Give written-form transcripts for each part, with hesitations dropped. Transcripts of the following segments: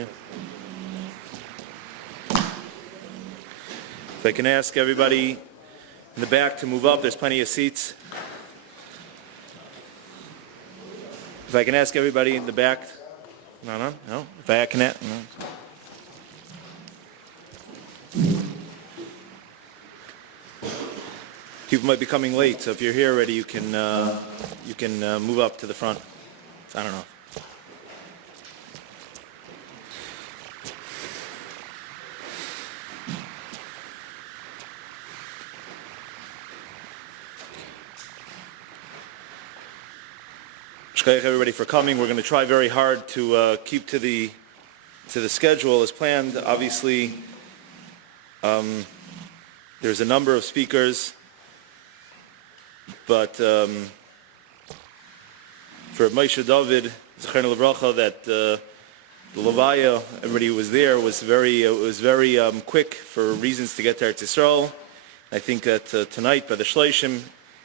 Yeah. If I can ask everybody in the back to move up, there's plenty of seats. If I can ask everybody in the back, no. If I can, no. People might be coming late, so if you're here already, you can move up to the front. I don't know. Thank everybody for coming. We're going to try very hard to keep to the schedule as planned. Obviously, there's a number of speakers, but for Moshe Dovid, Zecharna Livracha, that the Levaya, everybody was there, it was very quick for reasons to get to Eretz Yisrael. I think that tonight by the Shloshim,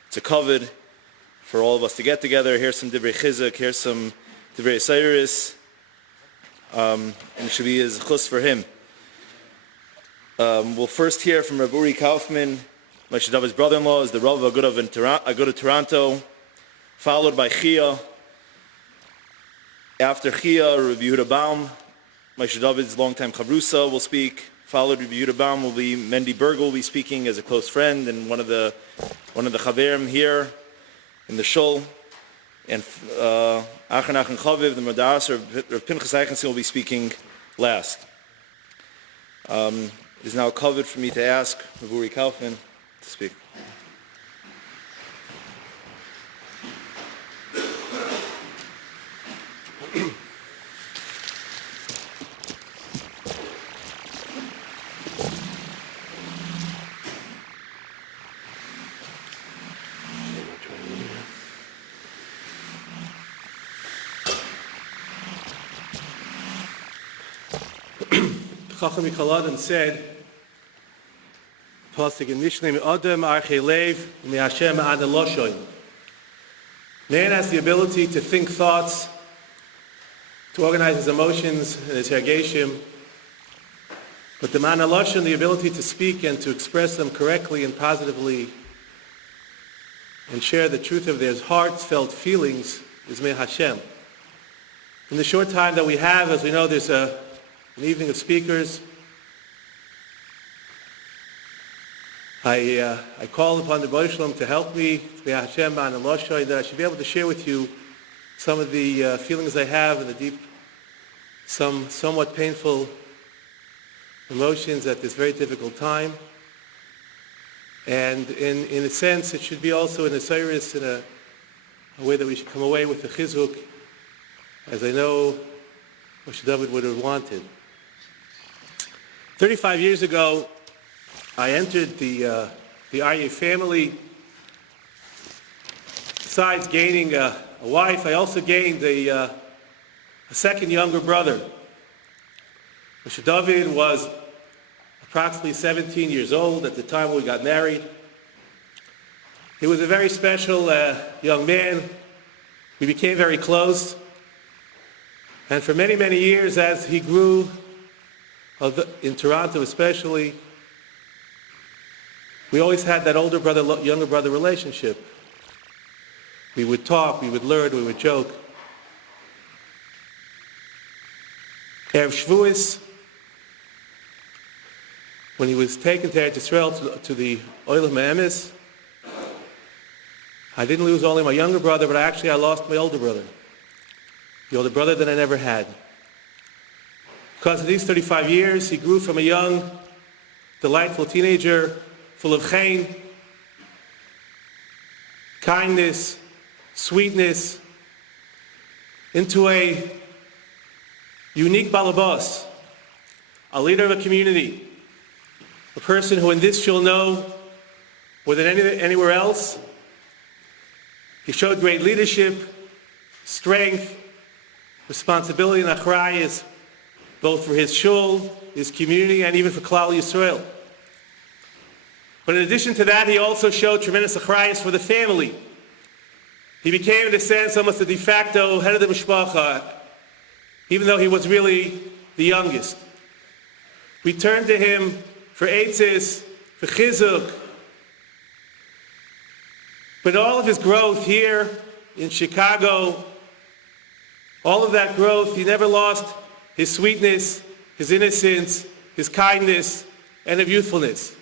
it's a covet for all of us to get together. Here's some Divrei Chizuk, here's some Divrei Osiris, and it should be a chus for him. We'll first hear from Rabbi Uri Kaufman. Moshe David's brother-in-law is the Rav of Agudah of Toronto, followed by Chia. After Chia, Rabbi Yehuda Baum, Moshe David's longtime Chavrusa, will speak. Followed Rabbi Yehuda Baum will be Mendy Berg will be speaking as a close friend and one of the Chaverim here in the shul, and Achan Chaviv, the Madas, or Pinchas Eichenstein will be speaking last. It is now covered for me to ask Rabbi Uri Kaufman to speak. Chacham Mikaladim said, Pasuk in Mishnah, Adam Aryeh Lev Hashem Ad Eloshoim. Man has the ability to think thoughts, to organize his emotions and his hergeshim, but the Man Eloshim, the ability to speak and to express them correctly and positively and share the truth of their heartfelt feelings is Me Hashem. In the short time that we have, as we know, there's an evening of speakers. I call upon the Baruch Shalom to help me, to be Hashem and Eloshoy, that I should be able to share with you some of the feelings I have and the deep, somewhat painful emotions at this very difficult time. And in a sense, it should be also in a serious, in a way that we should come away with the chizuk, as I know Moshe David would have wanted. 35 years ago, I entered the Aryeh family. Besides gaining a wife, I also gained a second younger brother. Moshe David was approximately 17 years old at the time we got married. He was a very special young man. We became very close. And for many, many years, as he grew, in Toronto especially, we always had that older brother, younger brother relationship. We would talk, we would learn, we would joke. Erev Shavuos, when he was taken to Eretz Yisrael, to the Olam Ha'emes, I didn't lose only my younger brother, but I lost my older brother. The older brother that I never had. Because of these 35 years, he grew from a young, delightful teenager, full of chen, kindness, sweetness, into a unique balabas, a leader of a community, a person who in this you'll know more than anywhere else. He showed great leadership, strength, responsibility and achrayus, both for his shul, his community, and even for Klal Yisrael. But in addition to that, he also showed tremendous achrayus for the family. He became, in a sense, almost a de facto head of the mishpacha, even though he was really the youngest. We turn to him for eitzes, for chizuk. But all of his growth here in Chicago, all of that growth, he never lost his sweetness, his innocence, his kindness, and his youthfulness.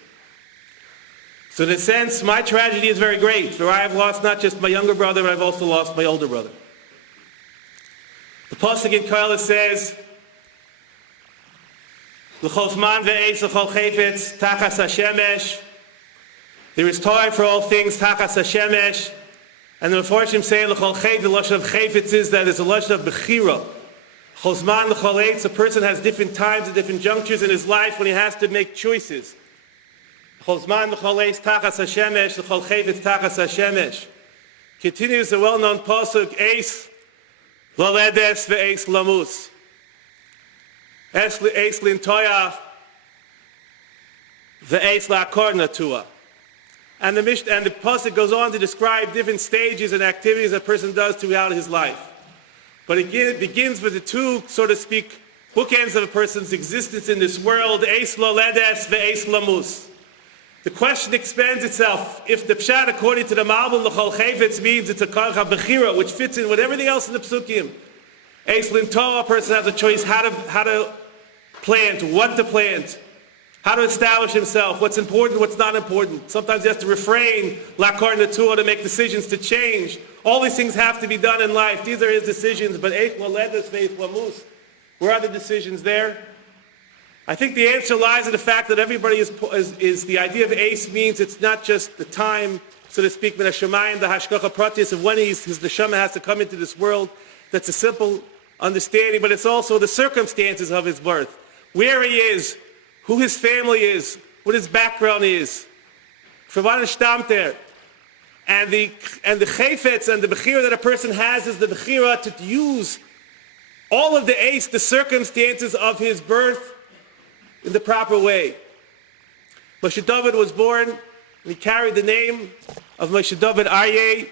So in a sense, my tragedy is very great, for I have lost not just my younger brother, but I've also lost my older brother. The pasuk in Kohelet says, L'chol zman ve'etz l'chol chayfetz tachas hashemesh. There is time for all things tachas hashemesh. And the Mepharshim say l'chol chayfetz, the lashon of chayfetz is that it's a lashon of bechira. L'chol zman l'chol eitz, a person has different times and different junctures in his life when he has to make choices. L'chol zman l'chol eitz tachas hashemesh, l'chol chayfetz tachas hashemesh. Continues the well-known pasuk, Eis laledes ve'eis lamus. Es lintoya ve'eis la'akor natua. And the pasuk goes on to describe different stages and activities a person does throughout his life. But again, it begins with the two, so to speak, bookends of a person's existence in this world, eis laledes ve'eis lamus. The question expands itself. If the pshat, according to the Malbim, l'chol chayfetz means it's a karach bechira, which fits in with everything else in the psukim. Eis lintoa, a person has a choice how to plant, what to plant, how to establish himself, what's important, what's not important. Sometimes he has to refrain, lakar natua, to make decisions to change. All these things have to be done in life. These are his decisions, but eich laledes ve'eich lamus, where are the decisions there? I think the answer lies in the fact that everybody is the idea of ace means it's not just the time, so to speak, min hashamayim, the hashgacha pratis, of when his neshama has to come into this world. That's a simple understanding, but it's also the circumstances of his birth. Where he is, who his family is, what his background is, from what stammt there. And the chayfetz and the bechira that a person has is the bechira to use all of the ace, the circumstances of his birth, in the proper way. Moshe Dovid was born, and he carried the name of Moshe Dovid Aryeh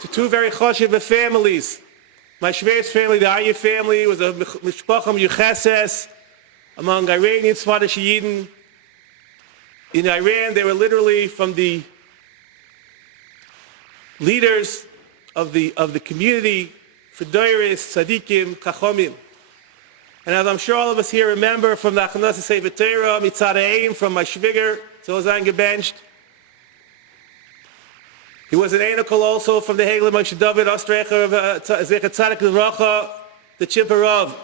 to two very Shloshim families. My Shver's family, the Aryeh family, was a mishpacha miyucheses among Iranian Swedish Yidden. In Iran, they were literally from the leaders of the community, Fedoiris, Tzadikim, Chachomim. And as I'm sure all of us here remember from the Achanas Sefer Torah, Mitzad Ha'eim, from my Shviger, Zolzan gebenched. He was an Einokol also from the Hegel Moshe Dovid, Ostreicher, Zecher Tzadik L'Racha, the Chimperov.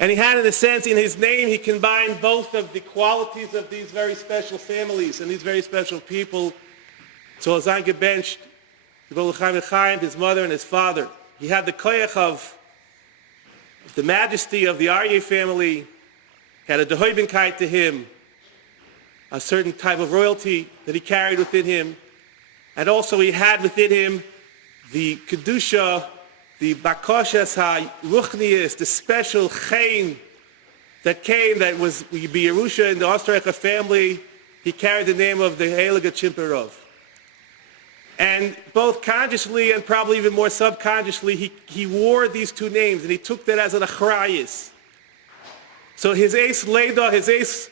And he had, in a sense, in his name, he combined both of the qualities of these very special families and these very special people. Zolzan gebenched, his mother and his father. He had the koyach of the majesty of the Aryeh family, had a dehoibinkeit to him, a certain type of royalty that he carried within him. And also he had within him the kedusha, the bakoshas ha-ruchnius, the special chen that came, that was Yerusha in the Ostreicher family. He carried the name of the Heilige Chimperov. And both consciously and probably even more subconsciously, he wore these two names, and he took that as an achrayis. So his ace leda, his ace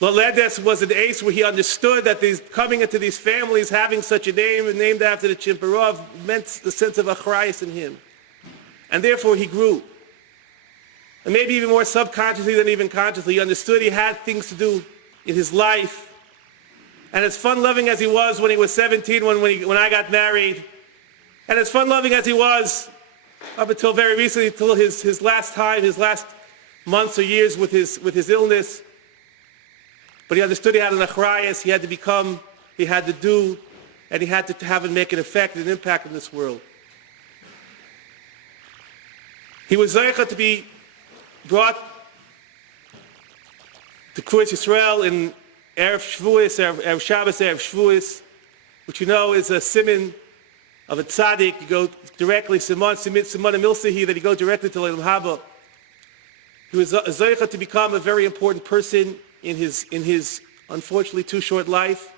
laledes, was an ace where he understood that coming into these families, having such a name and named after the Chimperov, meant the sense of achrayis in him. And therefore he grew. And maybe even more subconsciously than even consciously, he understood he had things to do in his life. And as fun-loving as he was when he was 17, when I got married, and as fun-loving as he was up until very recently, until his last months or years with his illness, but he understood he had an achrayas, he had to become, he had to do, and he had to have and make an effect, an impact in this world. He was zeicha to be brought to Kriyas Yisrael in Erev Shavuos, Erev Shabbos, Erev Shavuos, which you know is a siman of a tzaddik. You go directly, Simon Milsahi, that he goes directly to Leilam Haba. He was zeicha to become a very important person in his unfortunately too short life.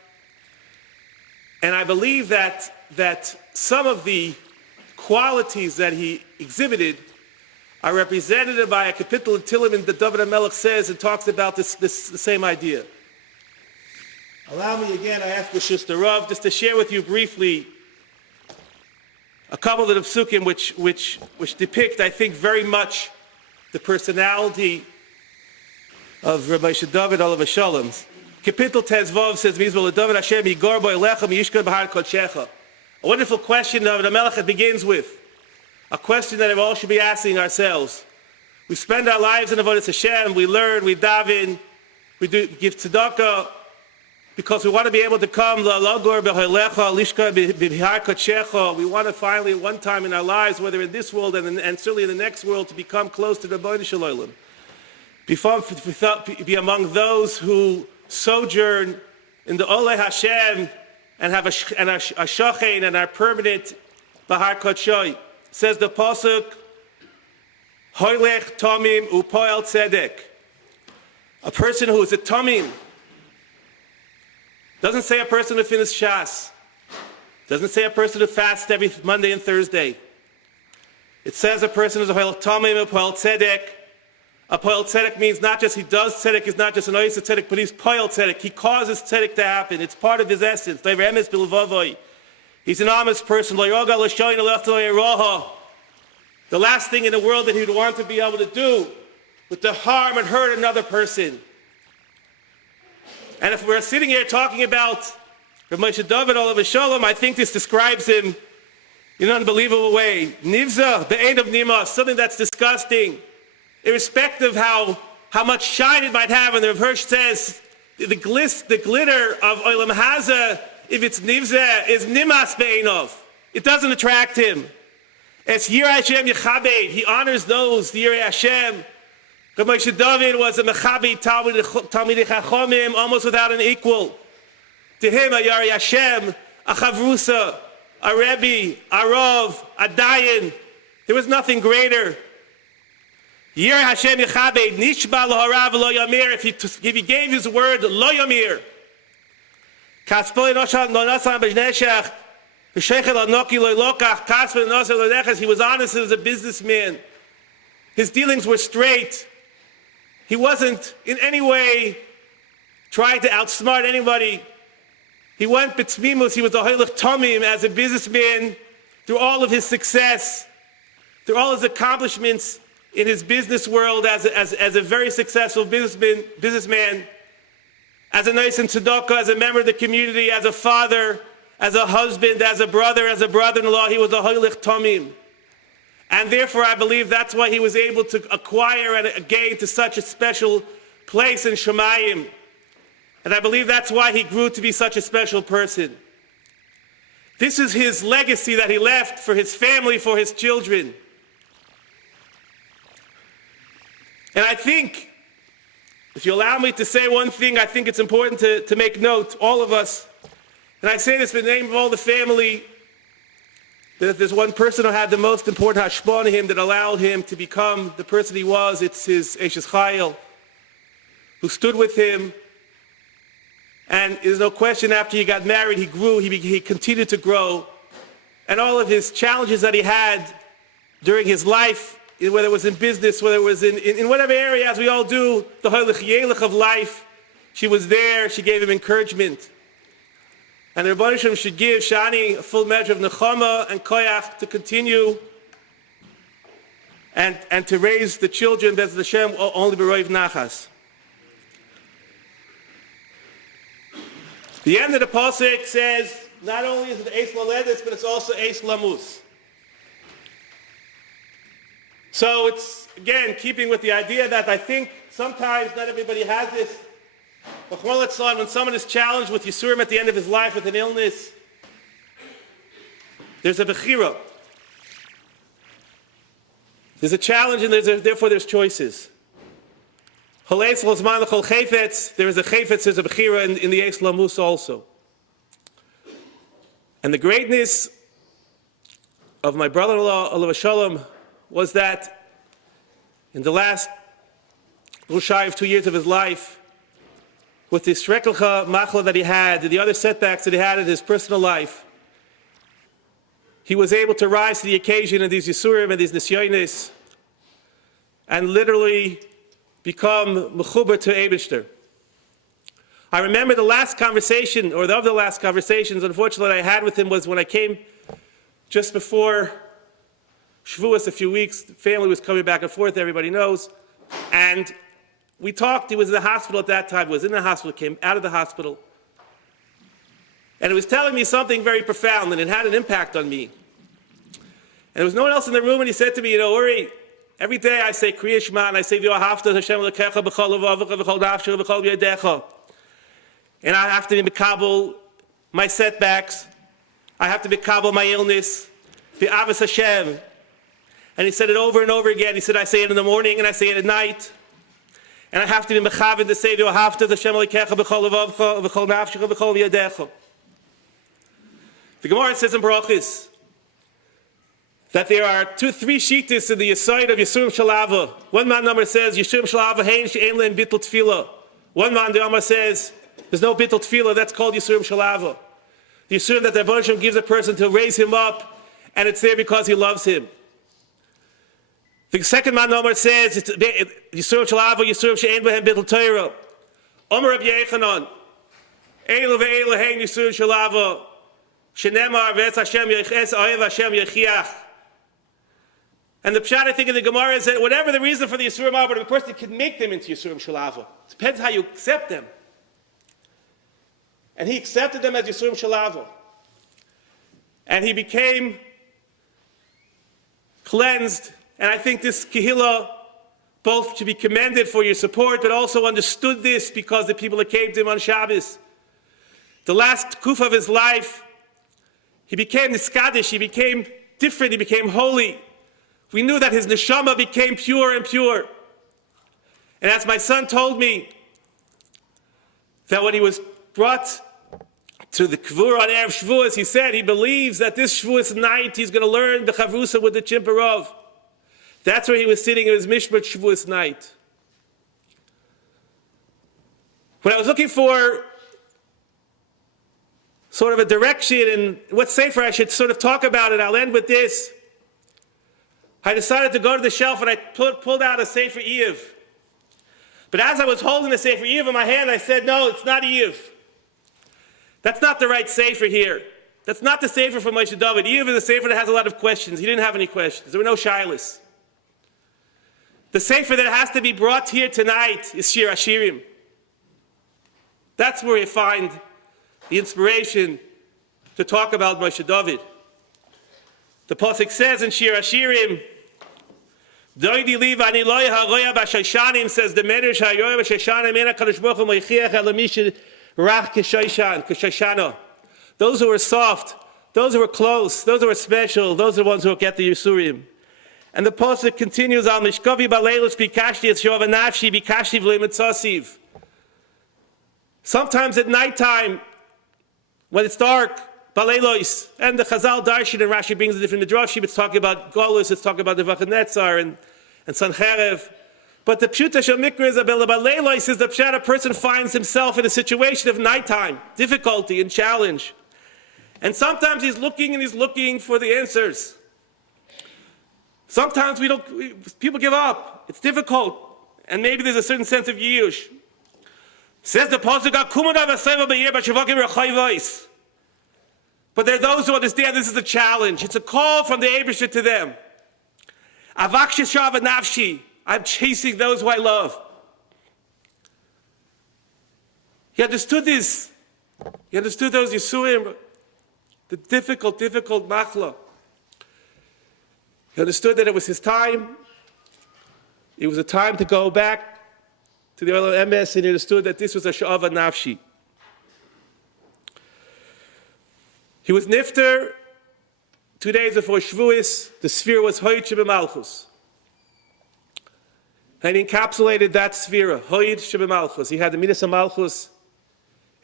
And I believe that some of the qualities that he exhibited are represented by a capital in Tillim that Dovid HaMelech says and talks about the same idea. Allow me again, I ask Rishus the Rav, just to share with you briefly a couple of the psukim which depict, I think, very much the personality of Rabbi Dovid Olav Shalom. Kapitel Tezvav says, Mizvah Dovid Hashem Yigor Bo Elechem Yishkon B'Har Kodshecha. A wonderful question of the Melech begins with, a question that we all should be asking ourselves. We spend our lives in Avodas Hashem, we learn, we daven, we give tzedakah, because we want to be able to come, we want to finally, at one time in our lives, whether in this world and certainly in the next world, to become close to the Avodah Shalom. Be among those who sojourn in the Oleh Hashem and have a shochein and are permanent Bahar Kodshoy. Says the Pasuk, Hoylech Tomim Upoel Tzedek. A person who is a Tomim. Doesn't say a person who finishes Shas. Doesn't say a person who fasts every Monday and Thursday. It says a person who is a Hoylech Tomim Upoel Tzedek. A Poel Tzedek means not just he does Tzedek, he's not just an Oysa Tzedek, but he's Poel Tzedek. He causes Tzedek to happen. It's part of his essence. He's an honest person. The last thing in the world that he would want to be able to do was to harm and hurt another person. And if we're sitting here talking about Rav Moshe Dovid Olav Shalom, I think this describes him in an unbelievable way. Nivza, the end of Nima, something that's disgusting. Irrespective of how much shine it might have, and the Rav Hirsch says, the glitter of Olam Haza, if it's Nivza, is Nimas Be'enov. It doesn't attract him. As Yireh Hashem Yechabed, he honors those, the Yireh Hashem. Rav Moshe Dovid was a Mechabed Talmidei Chachomim, almost without an equal. To him, a Yireh Hashem, a Chavrusa, a Rebbe, a Rav, a Dayan. There was nothing greater. Yireh Hashem Yechabed, Nishba L'Harav Lo Yamir, if he gave his word, Lo Yamir. Kaspoi Noshal Nonasan B'Neshach, V'Sheichel Anoki Lo Lokach, Kaspoi Nonasan Lo he was honest as a businessman. His dealings were straight. He wasn't in any way trying to outsmart anybody. He went B'Tzmimus, he was a Hoylech Tomim as a businessman, through all of his success, through all his accomplishments in his business world as a very successful businessman, as a nice and tzedakah, as a member of the community, as a father, as a husband, as a brother-in-law, he was a Hoylech Tomim. And therefore, I believe that's why he was able to acquire and gain to such a special place in Shemayim. And I believe that's why he grew to be such a special person. This is his legacy that he left for his family, for his children. And I think, if you allow me to say one thing, I think it's important to make note, all of us, and I say this in the name of all the family, that if there's one person who had the most important hashpah on him that allowed him to become the person he was, it's his Eshes Chayil, who stood with him. And there's no question, after he got married, he grew, he continued to grow. And all of his challenges that he had during his life, whether it was in business, whether it was in whatever area, as we all do, the Hoylech Yelech of life, she was there, she gave him encouragement. And the Rebbeinu Shem should give Shani a full measure of nechama and koyach to continue and to raise the children, Bez Hashem, only b'roiv nachas. The end of the pasuk says, not only is it Eis Laledis, but it's also Eis Lamus. So it's, again, keeping with the idea that I think sometimes not everybody has this. But when someone is challenged with Yisurim at the end of his life with an illness, there's a Bechira. There's a challenge and therefore there's choices. There is a Chayfetz, there's a Bechira in the Eis Lamus also. And the greatness of my brother-in-law, Olav Shalom, was that in the last shy of 2 years of his life, with the shrekelcha machla that he had, and the other setbacks that he had in his personal life, he was able to rise to the occasion of these yisurim and these nisyonis, and literally become mechuber to Eibishter. I remember the last conversation, or of the last conversations, unfortunately, I had with him was when I came just before Shavuos, a few weeks. The family was coming back and forth, everybody knows. And we talked. He was in the hospital at that time, was in the hospital, came out of the hospital. And it was telling me something very profound, and it had an impact on me. And there was no one else in the room, and he said to me, Uri, every day I say Kriya Shema, and I say V'yohavta Hashem Elokecha b'chol levavecha v'chol nafshecha v'chol yadecha. And I have to be mekabel my setbacks. I have to be mekabel my illness. V'avas Hashem. And he said it over and over again. He said, I say it in the morning and I say it at night. And I have to be mechaved to say V'yohavta Hashem Elokecha b'chol levavecha v'chol nafshecha v'chol yadecha. The Gemara says in Brachis that there are three shittas in the Yesod of Yisurim Shalava. One man number says Yisurim Shalava hein she'en le'en bittul tefillah. One man the Amar says there's no bittul tefillah. That's called Yisurim Shalava. The Yisurim that the Rebbeinu Shem gives a person to raise him up, and it's there because he loves him. The second man number says it's Yisurim Shalava, Yisurim she'en le'en bittul Torah. Omer Rabbi Yechanan Eilu ve'eilu hein Yisurim Shalava. Shenemar v'etz Hashem yiches ohev Hashem yichiach. And the pshat, I think, in the Gemara is that whatever the reason for the Yisurim are, but a person can make them into Yisurim Shalava. It depends how you accept them. And he accepted them as Yisurim Shalava. And he became cleansed. And I think this Kehillah both should be commended for your support, but also understood this because the people that came to him on Shabbos. The last kuf of his life, he became niskadish, he became different, he became holy. We knew that his neshama became pure and pure. And as my son told me, that when he was brought to the Kvur on Erev Shavuos, he said he believes that this Shavuos night he's going to learn the Chavrusa with the Chimperov. That's where he was sitting in his Mishpat Shavuos night. When I was looking for sort of a direction and what sefer I should sort of talk about it, I'll end with this. I decided to go to the shelf and I pulled out a Sefer Eiv. But as I was holding the Sefer Eiv in my hand, I said, no, it's not Eiv. That's not the right Sefer here. That's not the Sefer from Moshe Dovid. Eiv is a Sefer that has a lot of questions. He didn't have any questions. There were no shilas. The Sefer that has to be brought here tonight is Shir Hashirim. That's where you find the inspiration to talk about Moshe Dovid. The Pasuk says in Shir Hashirim, Doidi liv ani loy haroya b'shoshanim, says the Medrash haroya b'shoshanim ena kadosh baruch hu moichiach elamish rach k'shoshana. Those who were soft, those who were close, those who were special, those are the ones who will get the Yisurim. And the Pasuk continues on Mishkavi baleilus bikashti et shova nafshi bikashti v'leimetzasiv. Sometimes at nighttime, when it's dark, Baleilos, and the Chazal Darshan and Rashi brings a different Midrashim. It's talking about Golus, it's talking about the Nebuchadnezzar and Sancherev. But the Pshuta Shel Mikra is Baleilos is the Pshat a person finds himself in a situation of nighttime, difficulty and challenge. And sometimes he's looking for the answers. Sometimes people give up. It's difficult. And maybe there's a certain sense of Yush. Says the Pasuk, but there are those who understand this is a challenge. It's a call from the Eibusher to them. I'm chasing those who I love. He understood this. He understood those Yisurim, the difficult machla. He understood that it was his time. It was a time to go back to the Olam Emes, and he understood that this was a Sha'ava Nafshi. He was nifter 2 days before Shavuos. The sphere was Hoyt Shebemalchus. And he encapsulated that sphere, Hoyt Shebemalchus. He had the Midas HaMalchus,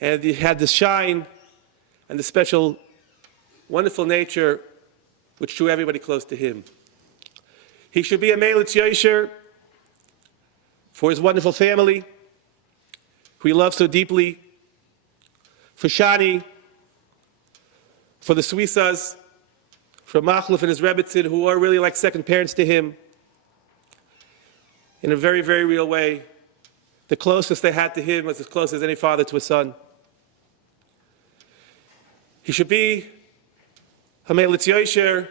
and he had the shine and the special, wonderful nature which drew everybody close to him. He should be a Melitz Yosher for his wonderful family, who he loves so deeply, for Shani, for the Swisas, for Machluf and his Rebbitzin, who are really like second parents to him. in a very, very real way. The closest they had to him was as close as any father to a son. He should be Hamelitz Yosher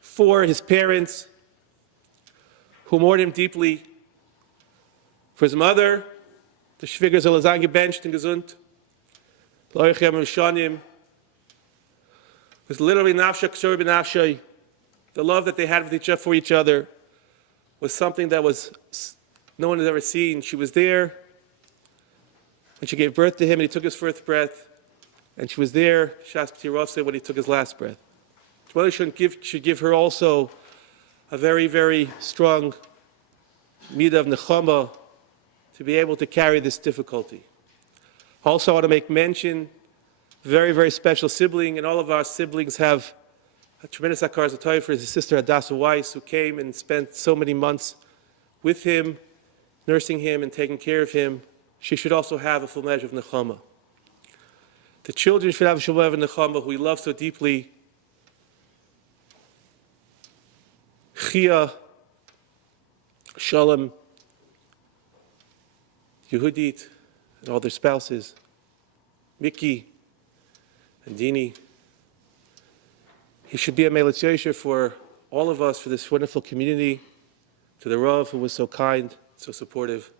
for his parents, who mourned him deeply. For his mother, the Schwieger soll sein gebencht und gesund. Loichem und Shonim. Was literally nafsha kshur b'nafshay. The love that they had for each other was something that no one had ever seen. She was there when she gave birth to him and he took his first breath. And she was there, Shas P'tirov said, when he took his last breath. Should give her also a very, very strong midah of nechama to be able to carry this difficulty. Also, I want to make mention, very, very special sibling, and all of our siblings have a tremendous akar zatay for his sister Hadassah Weiss, who came and spent so many months with him, nursing him and taking care of him. She should also have a full measure of nechama. The children should have a full measure of nechama, who we love so deeply. Chia, Shalom, Yehudit, and all their spouses, Mickey and Dini. He should be a Melitz Yosher for all of us, for this wonderful community, to the Rav, who was so kind, so supportive.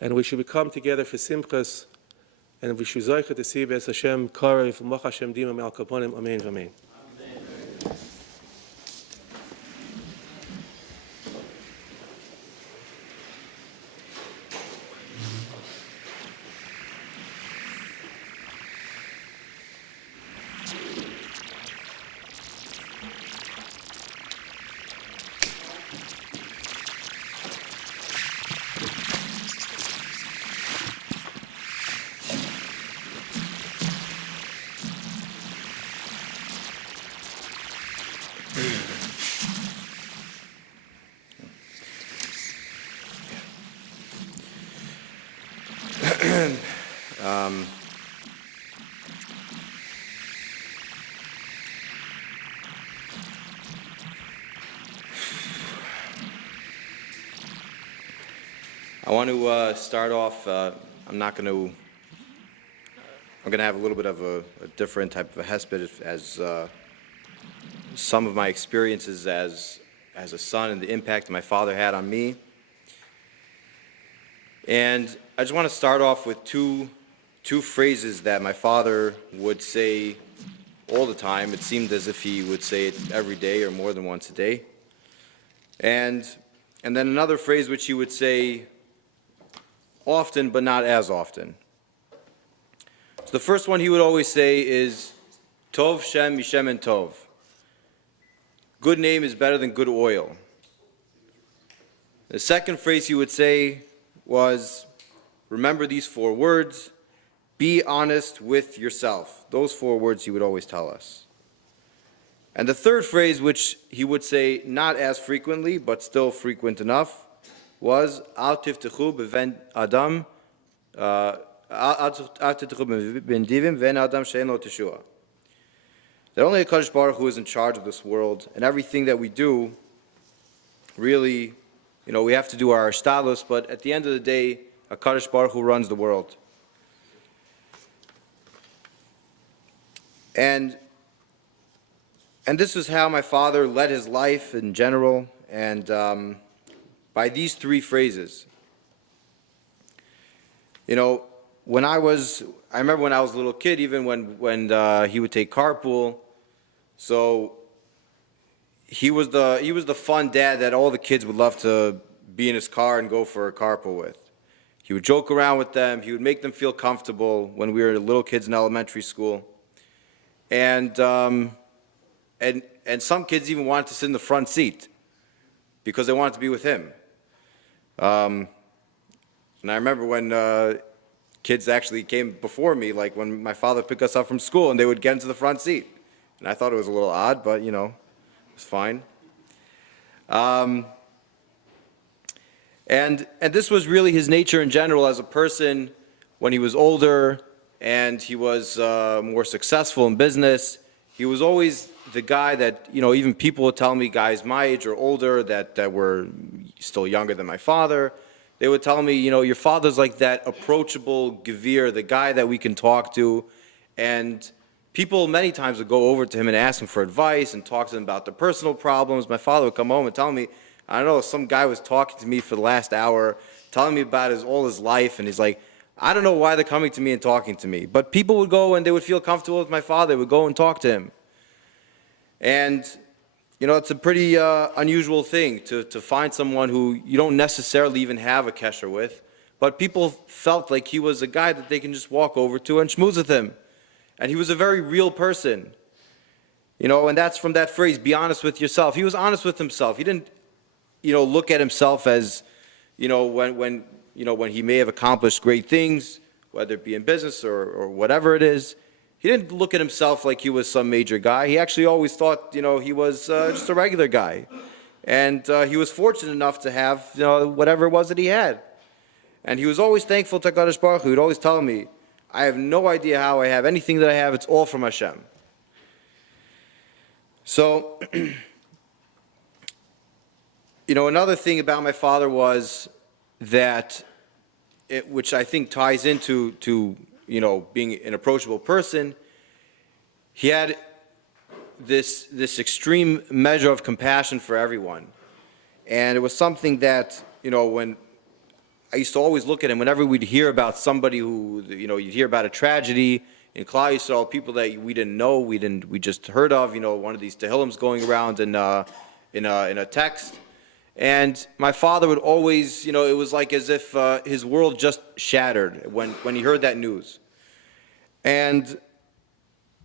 And we should come together for Simchas, and we should zeicha to see Be'ez Hashem, Karev, Mach Hashem Dima Me'al Kaponim, Amen, Amen. I want to start off, I'm going to have a little bit of a different type of a hesped as some of my experiences as a son and the impact my father had on me. And I just want to start off with two phrases that my father would say all the time. It seemed as if he would say it every day or more than once a day. And then another phrase which he would say often, but not as often. So the first one he would always say is, Tov Shem Mishem and Tov. Good name is better than good oil. The second phrase he would say was, remember these 4 words, be honest with yourself. Those 4 words he would always tell us. And the third phrase, which he would say not as frequently, but still frequent enough, was Al tiftechu beven adam Al tiftechu ben divim ven adam she'en lo teshua. That only HaKadosh Baruch Hu is in charge of this world, and everything that we do, really, we have to do our shtadlus, but at the end of the day, HaKadosh Baruch Hu runs the world. And this is how my father led his life in general, and by these 3 phrases. I remember when I was a little kid, even when he would take carpool, so he was the fun dad that all the kids would love to be in his car and go for a carpool with. He would joke around with them, he would make them feel comfortable when we were little kids in elementary school. And some kids even wanted to sit in the front seat because they wanted to be with him. And I remember when kids actually came before me, like when my father picked us up from school and they would get into the front seat. And I thought it was a little odd, but it was fine. And this was really his nature in general as a person when he was older and he was more successful in business. He was always the guy that, even people would tell me, guys my age or older that were still younger than my father. They would tell me, your father's like that approachable Gevir, the guy that we can talk to. And people many times would go over to him and ask him for advice and talk to him about their personal problems. My father would come home and tell me, I don't know, some guy was talking to me for the last hour, telling me about all his life, and he's like, I don't know why they're coming to me and talking to me. But people would go and they would feel comfortable with my father, they would go and talk to him. And, it's a pretty unusual thing to find someone who you don't necessarily even have a kesher with, but people felt like he was a guy that they can just walk over to and schmooze with him. And he was a very real person. And that's from that phrase, be honest with yourself. He was honest with himself. He didn't, look at himself as, when he may have accomplished great things, whether it be in business or whatever it is. He didn't look at himself like he was some major guy. He actually always thought, he was just a regular guy. And he was fortunate enough to have, whatever it was that he had. And he was always thankful to HaKadosh Baruch Hu. He would always tell me, I have no idea how I have anything that I have. It's all from Hashem. So, another thing about my father was that, which I think ties into being an approachable person, he had this extreme measure of compassion for everyone. And it was something that, when I used to always look at him, whenever we'd hear about somebody who, you'd hear about a tragedy in Klal Yisrael, people that we didn't know, we just heard of, one of these Tehillims going around in a text. And my father would always, it was like as if his world just shattered when he heard that news. And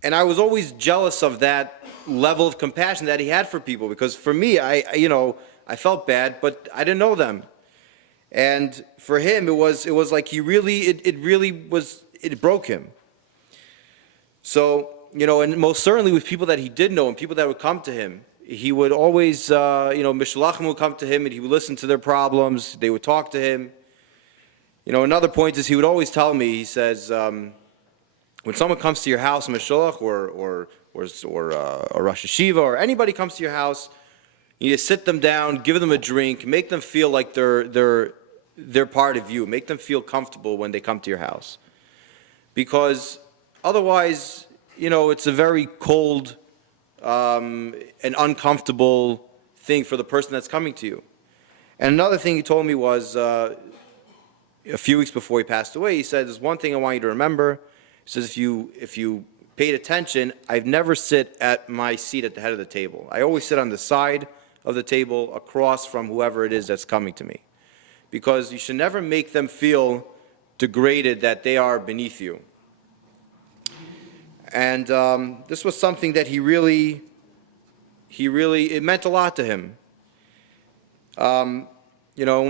I was always jealous of that level of compassion that he had for people, because for me, I felt bad, but I didn't know them. And for him, it was like it broke him. So, and most certainly with people that he did know and people that would come to him, he would always, Mishloachim would come to him and he would listen to their problems. They would talk to him. Another point is he would always tell me, he says, when someone comes to your house, Mishloach or a Rosh Hashiva or anybody comes to your house, you need to sit them down, give them a drink, make them feel like they're part of you. Make them feel comfortable when they come to your house. Because otherwise, it's a very cold and uncomfortable thing for the person that's coming to you. And another thing he told me was, a few weeks before he passed away, he said, there's one thing I want you to remember. He says, if you paid attention, I've never sit at my seat at the head of the table. I always sit on the side of the table across from whoever it is that's coming to me. Because you should never make them feel degraded that they are beneath you. And this was something that it meant a lot to him. When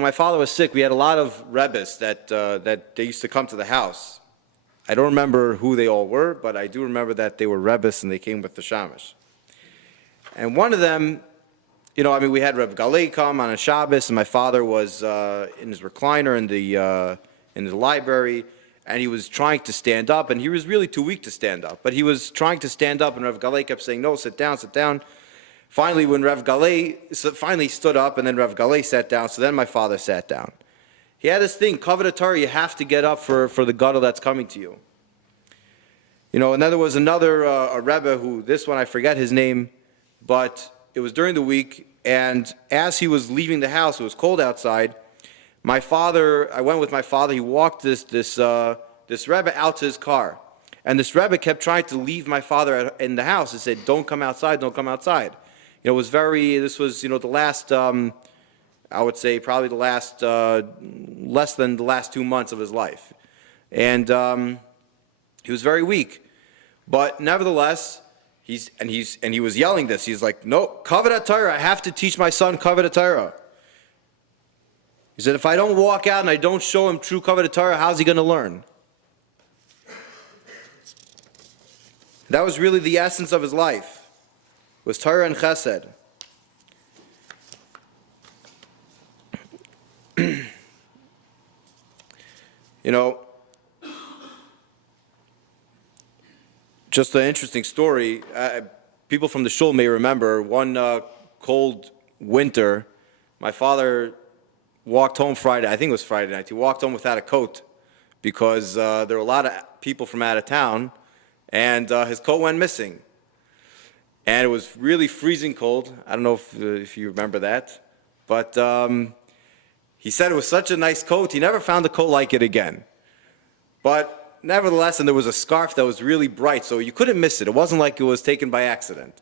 my father was sick, we had a lot of rebbes that they used to come to the house. I don't remember who they all were, but I do remember that they were rebbes and they came with the shamash. And one of them, we had Reb Galei come on a Shabbos, and my father was in his recliner in the library, and he was trying to stand up, and he was really too weak to stand up. But he was trying to stand up, and Reb Galei kept saying, no, sit down, sit down. Finally, when Reb Galei finally stood up, and then Reb Galei sat down, so then my father sat down. He had this thing, Kavod HaTorah, you have to get up for the gadol that's coming to you. And then there was another a Rebbe who, this one I forget his name, but it was during the week, and as he was leaving the house, it was cold outside, I went with my father, he walked this Rebbe out to his car. And this Rebbe kept trying to leave my father in the house and said, don't come outside, don't come outside. This was the last, I would say probably the last, less than the last 2 months of his life. And he was very weak. But nevertheless, he was yelling this. He's like, no, Kavod HaTorah, I have to teach my son Kavod HaTorah. He said, if I don't walk out and I don't show him true Kavod HaTorah, how's he going to learn? That was really the essence of his life, was Torah and Chesed. Just an interesting story. People from the shul may remember one cold winter. My father walked home Friday. I think it was Friday night. He walked home without a coat because there were a lot of people from out of town, and his coat went missing. And it was really freezing cold. I don't know if you remember that, but he said it was such a nice coat. He never found a coat like it again. But nevertheless, and there was a scarf that was really bright, so you couldn't miss it. It wasn't like it was taken by accident.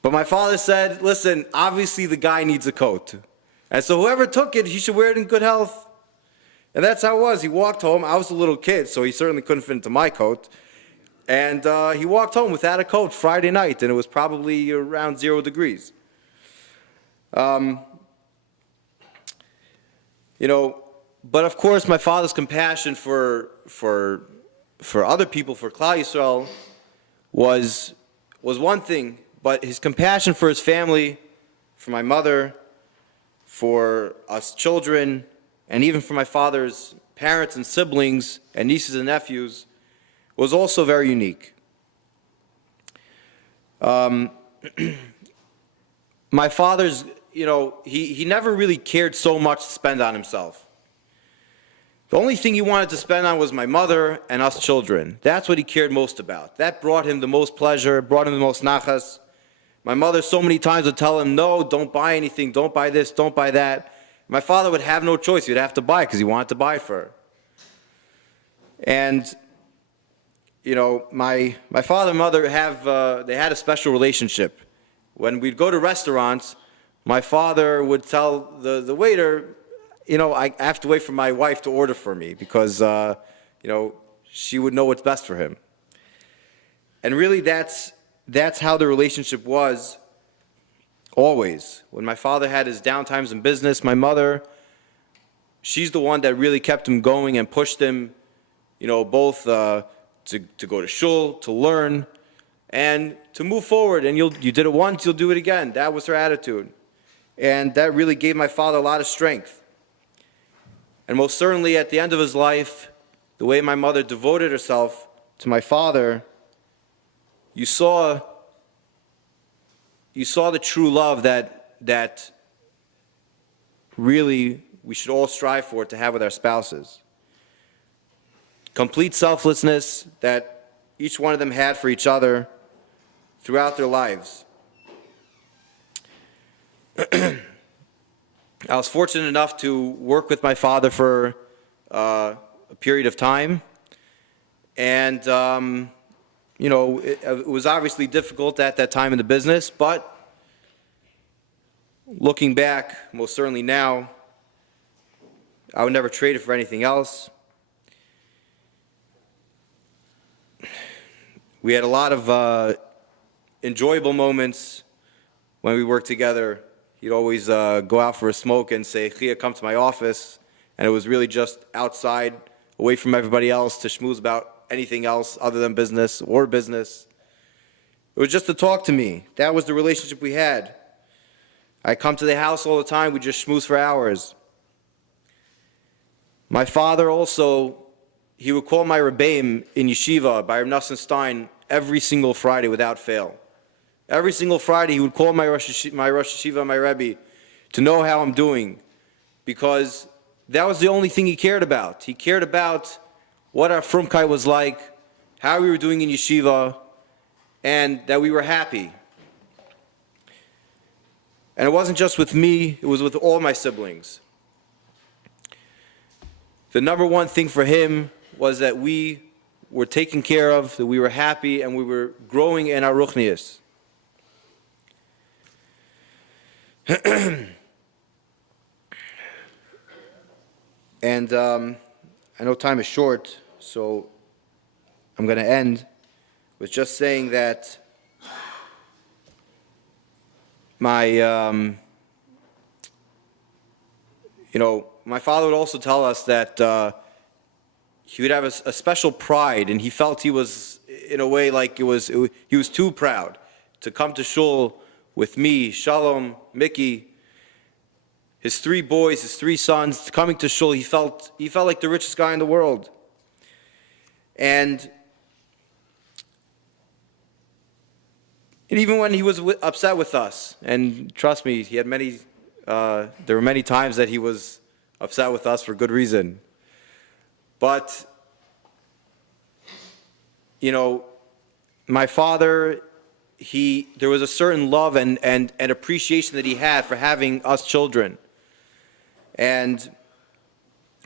But my father said, listen, obviously the guy needs a coat. And so whoever took it, he should wear it in good health. And that's how it was. He walked home. I was a little kid, so he certainly couldn't fit into my coat. And he walked home without a coat Friday night, and it was probably around 0 degrees. But of course, my father's compassion for other people, for Klal Yisrael, was one thing. But his compassion for his family, for my mother, for us children, and even for my father's parents and siblings and nieces and nephews, was also very unique. My father's, he never really cared so much to spend on himself. The only thing he wanted to spend on was my mother and us children. That's what he cared most about. That brought him the most pleasure, brought him the most nachas. My mother so many times would tell him, no, don't buy anything, don't buy this, don't buy that. My father would have no choice. He would have to buy it because he wanted to buy it for her. And, my father and mother they had a special relationship. When we'd go to restaurants, my father would tell the waiter, I have to wait for my wife to order for me because, she would know what's best for him. And really that's how the relationship was always. When my father had his downtimes in business, my mother, she's the one that really kept him going and pushed him, both to go to shul, to learn, and to move forward. And you did it once, you'll do it again. That was her attitude. And that really gave my father a lot of strength. And most certainly at the end of his life, the way my mother devoted herself to my father, you saw the true love that really we should all strive for to have with our spouses. Complete selflessness that each one of them had for each other throughout their lives. I was fortunate enough to work with my father for a period of time, and it was obviously difficult at that time in the business, but looking back, most certainly now, I would never trade it for anything else. We had a lot of enjoyable moments when we worked together. He'd always go out for a smoke and say, Chia, come to my office. And it was really just outside, away from everybody else, to schmooze about anything else other than business or business. It was just to talk to me. That was the relationship we had. I come to the house all the time. We just schmooze for hours. My father also, he would call my Rebbeim in yeshiva by Reb Nosson Stein every single Friday without fail. Every single Friday he would call my Rosh Yeshiva, my Rebbe, to know how I'm doing, because that was the only thing he cared about. He cared about what our Frumkeit was like, how we were doing in yeshiva, and that we were happy. And it wasn't just with me, it was with all my siblings. The number one thing for him was that we were taken care of, that we were happy, and we were growing in our ruchnius. And I know time is short, so I'm going to end with just saying that my father would also tell us that he would have a special pride, and he felt he was, in a way, like he was too proud to come to shul with me, Shalom, Mickey, his 3 boys, his 3 sons, coming to shul. He felt like the richest guy in the world. And even when he was upset with us, and trust me, he had many There were many times that he was upset with us for good reason. But, you know, my father, there was a certain love and appreciation that he had for having us children. And,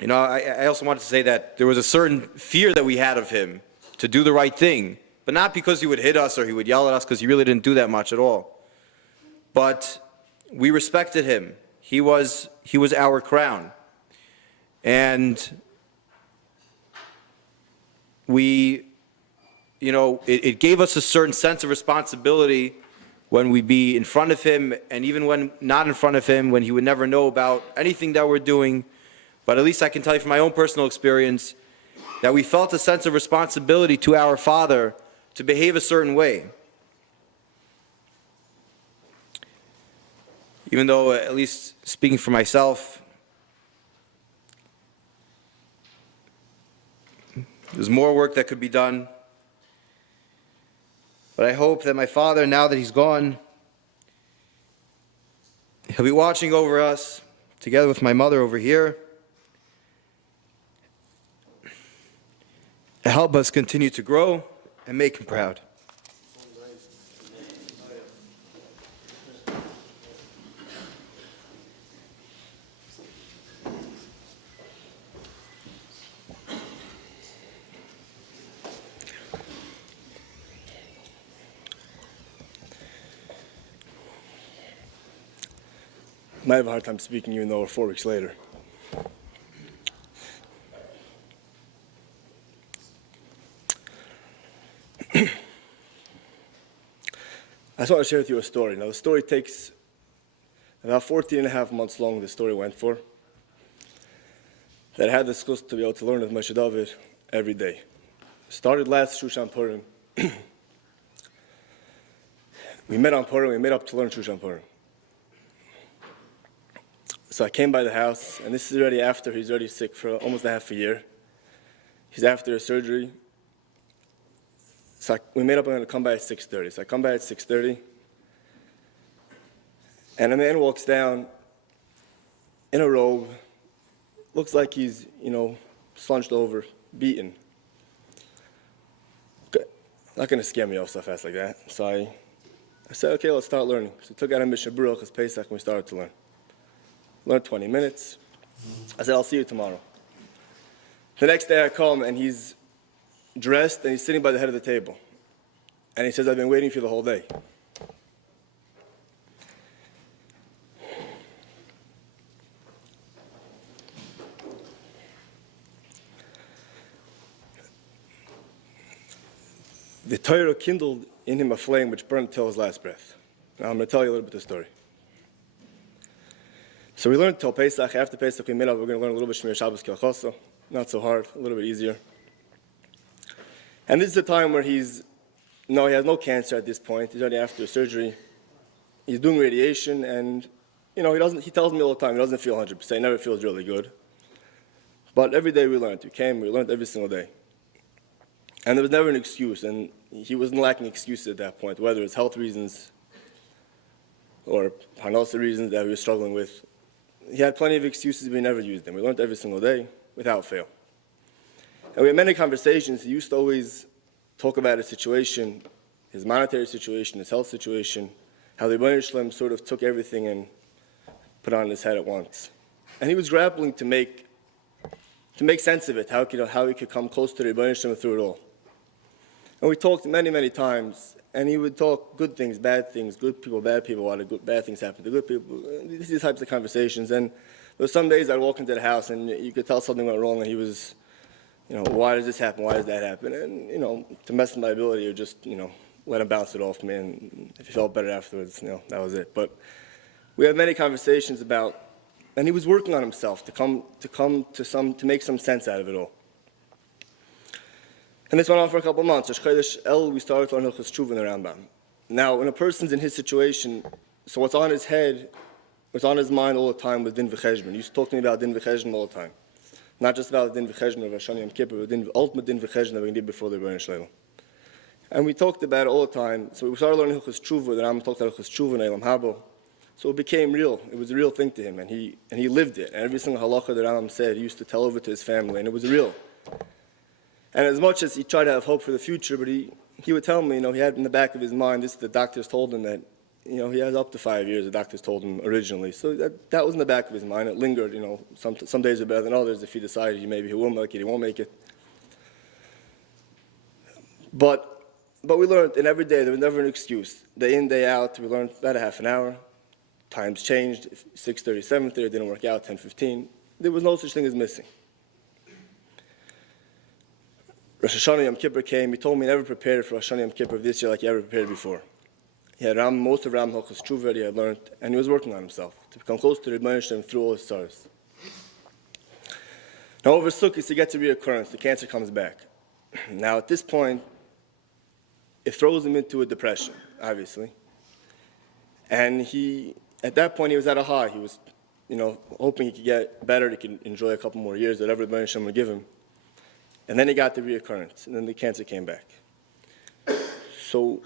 you know, I also wanted to say that there was a certain fear that we had of him to do the right thing, but not because he would hit us or he would yell at us, because he really didn't do that much at all. But we respected him. He was our crown. And we, you know, it gave us a certain sense of responsibility when we'd be in front of him, and even when not in front of him, when he would never know about anything that we're doing. But at least I can tell you from my own personal experience that we felt a sense of responsibility to our father to behave a certain way. Even though, at least speaking for myself, there's more work that could be done. But I hope that my father, now that he's gone, he'll be watching over us, together with my mother over here, to help us continue to grow and make him proud. I have a hard time speaking even though we're 4 weeks later. I just want to share with you a story. Now, the story takes about 14 and a half months long, the story went for. That I had the skills to be able to learn with Moshe Dovid every day. Started last Shushan Purim. We met on Purim, we met up to learn Shushan Purim. So I came by the house, and this is already after he's already sick for almost a half a year. He's after a surgery. So we made up, I'm going to come by at 6:30. So I come by at 6:30, and a man walks down in a robe, looks like he's, slunched over, beaten. Not going to scare me off so fast like that. So I said, okay, let's start learning. So I took out a Mishnah Berurah because Pesach, and we started to learn. Learned 20 minutes. I said, I'll see you tomorrow. The next day I come, and he's dressed, and he's sitting by the head of the table. And he says, I've been waiting for you the whole day. The Torah kindled in him a flame which burned till his last breath. Now I'm going to tell you a little bit of the story. So we learned till Pesach. After Pesach, we made up. We're going to learn a little bit Shmir Shabbos Kilchoso. Not so hard, a little bit easier. And this is a time where he has no cancer at this point. He's already after surgery. He's doing radiation, and he tells me all the time he doesn't feel 100%. He never feels really good. But every day we learned. We learned every single day. And there was never an excuse, and he wasn't lacking excuses at that point, whether it's health reasons or parnasa reasons that we were struggling with. He had plenty of excuses, but we never used them. We learned every single day, without fail. And we had many conversations. He used to always talk about his situation, his monetary situation, his health situation, how the Rebbeinu Shalom sort of took everything and put it on his head at once. And he was grappling to make sense of it, how he could come close to the Rebbeinu Shalom through it all. And we talked many, many times, and he would talk good things, bad things, good people, bad people, why bad things happen to good people, these types of conversations. And there were some days I'd walk into the house, and you could tell something went wrong, and he was, why does this happen, why does that happen? And, to mess with my ability, or just, let him bounce it off me, and if he felt better afterwards, that was it. But we had many conversations about, and he was working on himself to make some sense out of it all. And this went on for a couple of months. We started to learn Hilchos Tshuva in the Rambam. Now, when a person's in his situation, so what's on his head, what's on his mind all the time was Din V'Cheshbon. He used to talk to me about Din V'Cheshbon all the time. Not just about Din V'Cheshbon of Hashanah Yom Kippur, but the ultimate Din V'Cheshbon that we did before the Rebbeinu Shalom. And we talked about it all the time. So we started learning Hilchos Tshuva. The Rambam talked about Hilchos Tshuva and Eilam Habo. So it became real. It was a real thing to him, and he lived it. And every single halacha that Rambam said, he used to tell over to his family, and it was real. And as much as he tried to have hope for the future, but he would tell me, he had in the back of his mind, the doctors told him that, he has up to 5 years, the doctors told him originally. So that was in the back of his mind. It lingered, some days are better than others. If he decided maybe he will make it, he won't make it. But we learned, and every day there was never an excuse. Day in, day out, we learned about a half an hour. Times changed, 6:30, 7:30, it didn't work out, 10:15. There was no such thing as missing. Rosh Hashanah Yom Kippur came. He told me he never prepared for Rosh Hashanah Yom Kippur this year like he ever prepared before. He had most of Ram Hilchos Tshuva he had learned, and he was working on himself to become close to the Rebbeinu Shem through all his stars. Now over Sukkot, he gets a reoccurrence. The cancer comes back. Now at this point, it throws him into a depression, obviously. And at that point, he was at a high. He was, hoping he could get better, he could enjoy a couple more years, whatever the Rebbeinu Shem would give him. And then he got the reoccurrence, and then the cancer came back. So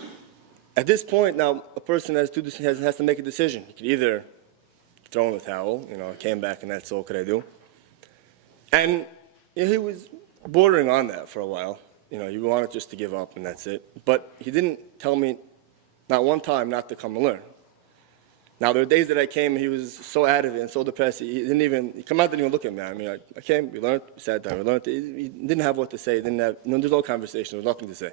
at this point, now, a person has to make a decision. He could either throw in the towel, I came back and that's all could I do. And he was bordering on that for a while. He wanted just to give up and that's it. But he didn't tell me, not one time, not to come and learn. Now, there were days that I came and he was so out of it and so depressed, he come out, didn't even look at me. I mean, I came, we learned, we sat down, we learned. He didn't have what to say, there's no conversation, there was nothing to say.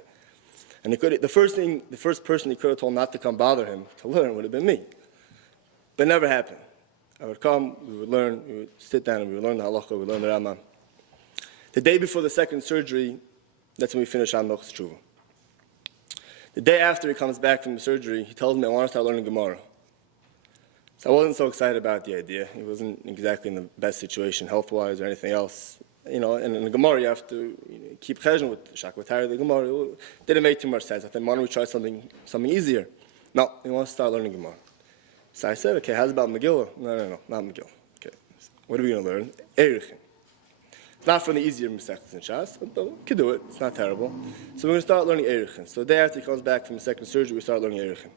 And the first person he could have told not to come bother him to learn would have been me. But it never happened. I would come, we would learn, we would sit down and we would learn the halacha, we would learn the Rambam. The day before the second surgery, that's when we finished Ram Hilchos Tshuva. The day after he comes back from the surgery, he tells me, I want to start learning Gemara. So I wasn't so excited about the idea. He wasn't exactly in the best situation health-wise or anything else. And in the Gemara, you have to keep cheshbon with Shakvatari, the Gemara. It didn't make too much sense. I thought, why don't we try something easier? No, he wants to start learning Gemara. So I said, okay, how's about Megillah? No, not Megillah. Okay, what are we going to learn? Eirichin. It's not from the easier Masechtas in Shas, but we can do it. It's not terrible. So we're going to start learning Eirichin. So the day after he comes back from the second surgery, we start learning Eirichin.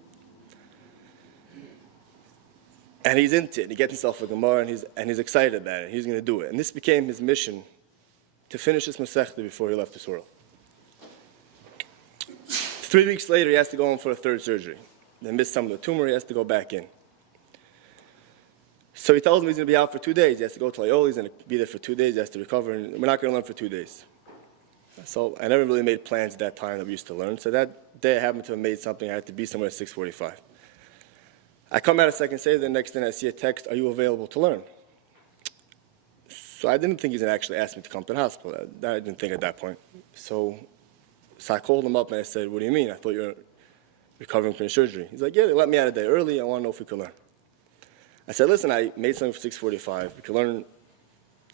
And he's into it. He gets himself a Gemara, and he's excited about it. He's going to do it. And this became his mission to finish this Masechta before he left this world. 3 weeks later, he has to go in for a third surgery. They missed some of the tumor. He has to go back in. So he tells me he's going to be out for 2 days. He has to go to Ayol. He's going to be there for 2 days. He has to recover. And we're not going to learn for 2 days. So I never really made plans at that time that we used to learn. So that day I happened to have made something. I had to be somewhere at 6:45. I come out of second Seder, the next day I see a text, are you available to learn? So I didn't think he's going to actually ask me to come to the hospital. I didn't think at that point. So I called him up and I said, what do you mean? I thought you were recovering from your surgery. He's like, yeah, they let me out a day early. I want to know if we could learn. I said, listen, I made something for 6:45. We could learn.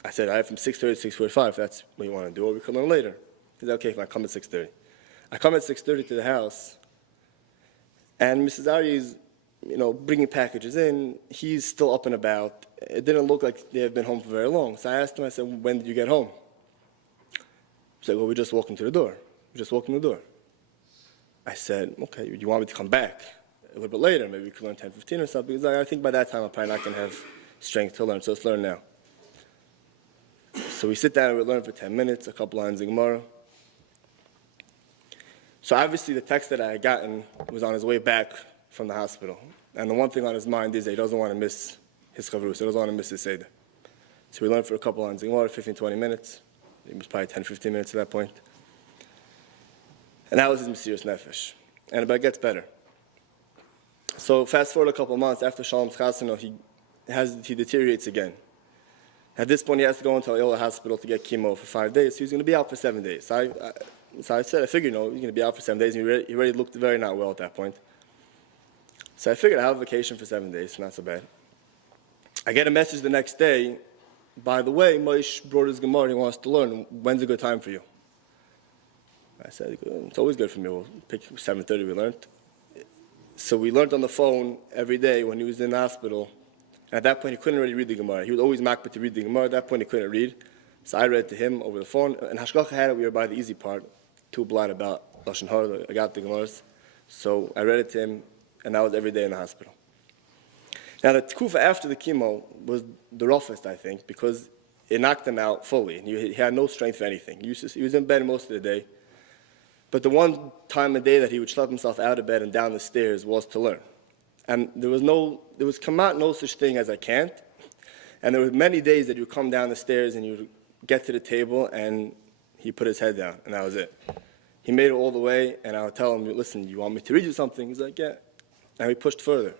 I said, I have from 6:30 to 6:45. If that's what you want to do, or we could learn later. He said, okay, if I come at 6:30. I come at 6:30 to the house, and Mrs. Aryeh is, bringing packages in. He's still up and about. It didn't look like they had been home for very long. So I asked him, I said, when did you get home? He said, well, we just walked into the door. I said, okay, you want me to come back a little bit later? Maybe we could learn 10:15 or something. Because I think by that time I'm probably not going to have strength to learn, so let's learn now. So we sit down and we learn for 10 minutes, a couple lines of Gemara. So obviously the text that I had gotten was on his way back from the hospital. And the one thing on his mind is that he doesn't want to miss his chavrus, he doesn't want to miss his Seder. So we learned for a couple lines of Gemara, 15, 20 minutes. It was probably 10, 15 minutes at that point. And that was his Mesiras Nefesh. But it gets better. So fast forward a couple of months after Shalom's Chasana, he deteriorates again. At this point, he has to go into Aryeh hospital to get chemo for 5 days. So he's going to be out for 7 days. So I figured, he's going to be out for 7 days. And he already looked very not well at that point. So I figured I have a vacation for 7 days, not so bad. I get a message the next day, by the way, Moshe brought his Gemara, he wants to learn. When's a good time for you? I said, it's always good for me. We'll pick 7:30, we learned. So we learned on the phone every day when he was in the hospital. And at that point, he couldn't really read the Gemara. He was always makbid to read the Gemara. At that point, he couldn't read. So I read to him over the phone. And Hashgacha had it, we were by the easy part, too blind about Lashon Hara. I got the Gemaras. So I read it to him, and that was every day in the hospital. Now, the tkufa after the chemo was the roughest, I think, because it knocked him out fully. He had no strength for anything. He was in bed most of the day. But the one time a day that he would schlep himself out of bed and down the stairs was to learn. And there was kamat, no such thing as I can't. And there were many days that you would come down the stairs and you would get to the table and he put his head down, and that was it. He made it all the way, and I would tell him, listen, you want me to read you something? He's like, yeah. And we pushed further.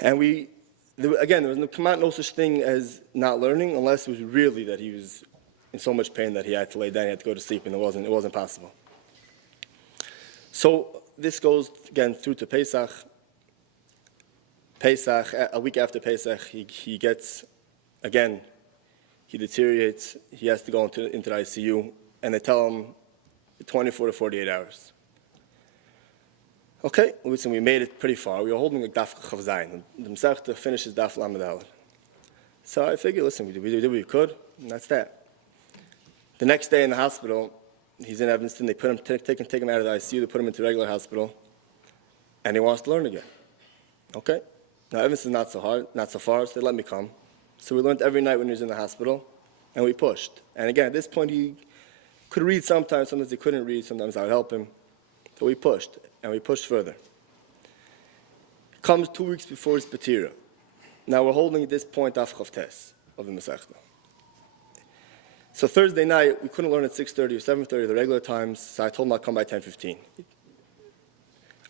And there was no such thing as not learning unless it was really that he was in so much pain that he had to lay down, he had to go to sleep, and it wasn't possible. So this goes, again, through to Pesach. A week after Pesach, he gets, again, he deteriorates, he has to go into the ICU, and they tell him 24 to 48 hours. Okay, listen, we made it pretty far. We were holding a daf chav zayin. The Masechta finishes daf lamed aleph. So I figured, listen, we did what we could, and that's that. The next day in the hospital, he's in Evanston. They put him, take him out of the ICU. They put him into regular hospital, and he wants to learn again. Okay, now Evanston's not so far, so they let me come. So we learned every night when he was in the hospital, and we pushed. And again, at this point, he could read sometimes he couldn't read. Sometimes I would help him. So we pushed, and we pushed further. It comes 2 weeks before his patira. Now we're holding at this point Daf Chav Tes of the Masechta. So Thursday night, we couldn't learn at 6:30 or 7:30, the regular times, so I told him I'd come by 10:15.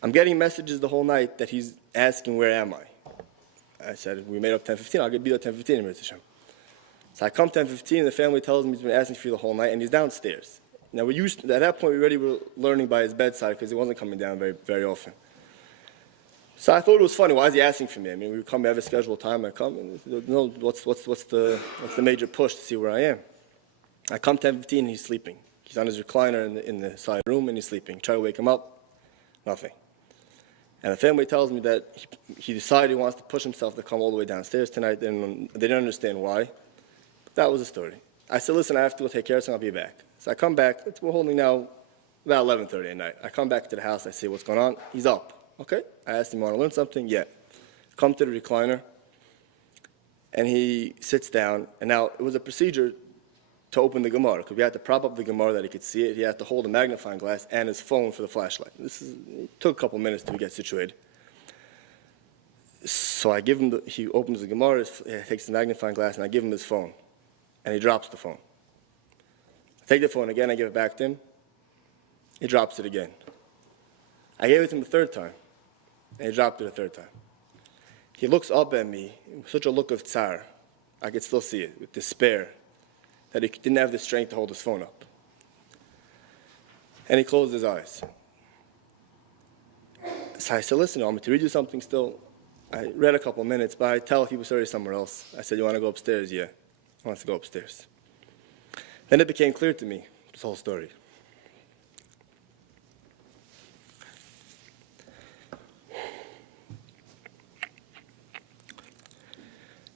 I'm getting messages the whole night that he's asking, where am I? I said, we made up 10:15, I'll be there 10:15 in Mitzvah Shem. So I come 10:15, and the family tells me he's been asking for you the whole night, and he's downstairs. Now, at that point, we already were learning by his bedside because he wasn't coming down very, very often. So I thought it was funny. Why is he asking for me? I mean, we come, we have a scheduled time. I come, and no, what's the major push to see where I am? I come 10:15, and he's sleeping. He's on his recliner in the side room, and he's sleeping. Try to wake him up, nothing. And the family tells me that he decided he wants to push himself to come all the way downstairs tonight, and they didn't understand why. But that was the story. I said, listen, I have to go take care of something, I'll be back. So I come back, we're holding now about 11:30 at night. I come back to the house, I say, what's going on? He's up. Okay. I asked him, want to learn something? Yeah. Come to the recliner, and he sits down, and now it was a procedure to open the Gemara, because we had to prop up the Gemara that he could see it. He had to hold a magnifying glass and his phone for the flashlight. It took a couple minutes to get situated. So I give him, he opens the Gemara, he takes the magnifying glass, and I give him his phone. And he drops the phone. I take the phone again, I give it back to him. He drops it again. I gave it to him the third time, and he dropped it a third time. He looks up at me with such a look of tsar, I could still see it, with despair, that he didn't have the strength to hold his phone up. And he closed his eyes. So I said, listen, I'm going to read you something still. I read a couple minutes, but I tell if he was already somewhere else. I said, you want to go upstairs? Yeah, he wants to go upstairs. Then it became clear to me, this whole story.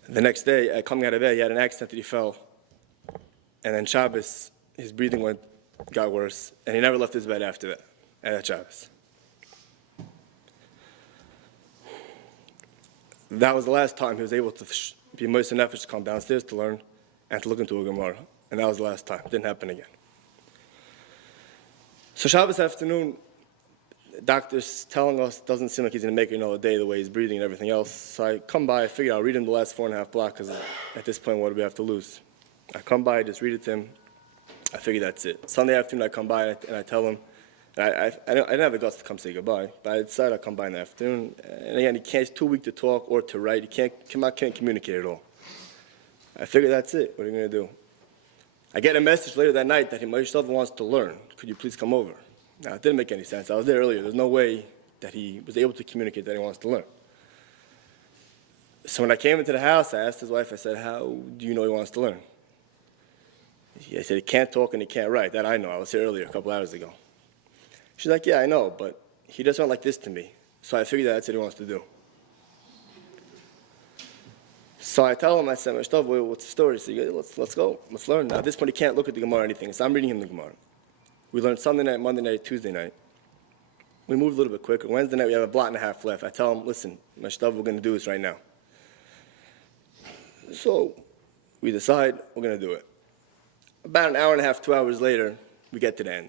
The next day, coming out of bed, he had an accident that he fell. And then Shabbos, his breathing got worse, and he never left his bed after that, at Shabbos. That was the last time he was able to be Moshe Nefesh to come downstairs to learn and to look into a Gemara. And that was the last time. It didn't happen again. So Shabbos afternoon, doctors telling us it doesn't seem like he's going to make it another day the way he's breathing and everything else. So I come by, I figure I'll read him the last 4.5 blocks, because at this point, what do we have to lose? I come by, I just read it to him. I figure that's it. Sunday afternoon, I come by and I tell him, I didn't have the guts to come say goodbye, but I decided I'd come by in the afternoon. And again, he's too weak to talk or to write. He can't communicate at all. I figure that's it. What are you going to do? I get a message later that night that Moshe wants to learn. Could you please come over? Now, it didn't make any sense. I was there earlier. There's no way that he was able to communicate that he wants to learn. So when I came into the house, I asked his wife, I said, how do you know he wants to learn? I said, he can't talk and he can't write. That I know. I was here earlier, a couple hours ago. She's like, yeah, I know, but he doesn't like this to me. So I figured that's what he wants to do. So I tell him, I said, what's the story? So he goes, let's go, let's learn. Now, at this point, he can't look at the Gemara or anything, so I'm reading him the Gemara. We learned Sunday night, Monday night, Tuesday night. we moved a little bit quicker. Wednesday night, we have a block and a half left. I tell him, listen, Moshe, we're going to do this right now. So we decide we're going to do it. About an hour and a half, 2 hours later, we get to the end.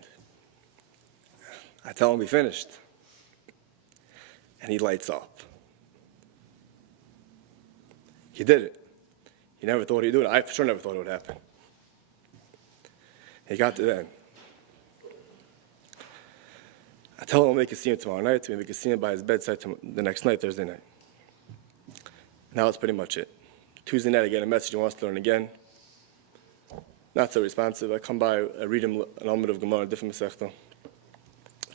I tell him we finished. And he lights up. He did it. He never thought he'd do it. I for sure never thought it would happen. He got to the end. I tell him we'll make a scene tomorrow night. We make a scene by his bedside the next night, Thursday night. Now that's pretty much it. Tuesday night, I get a message he wants to learn again. Not so responsive. I come by, I read him an element of Gemara, a different Masechta.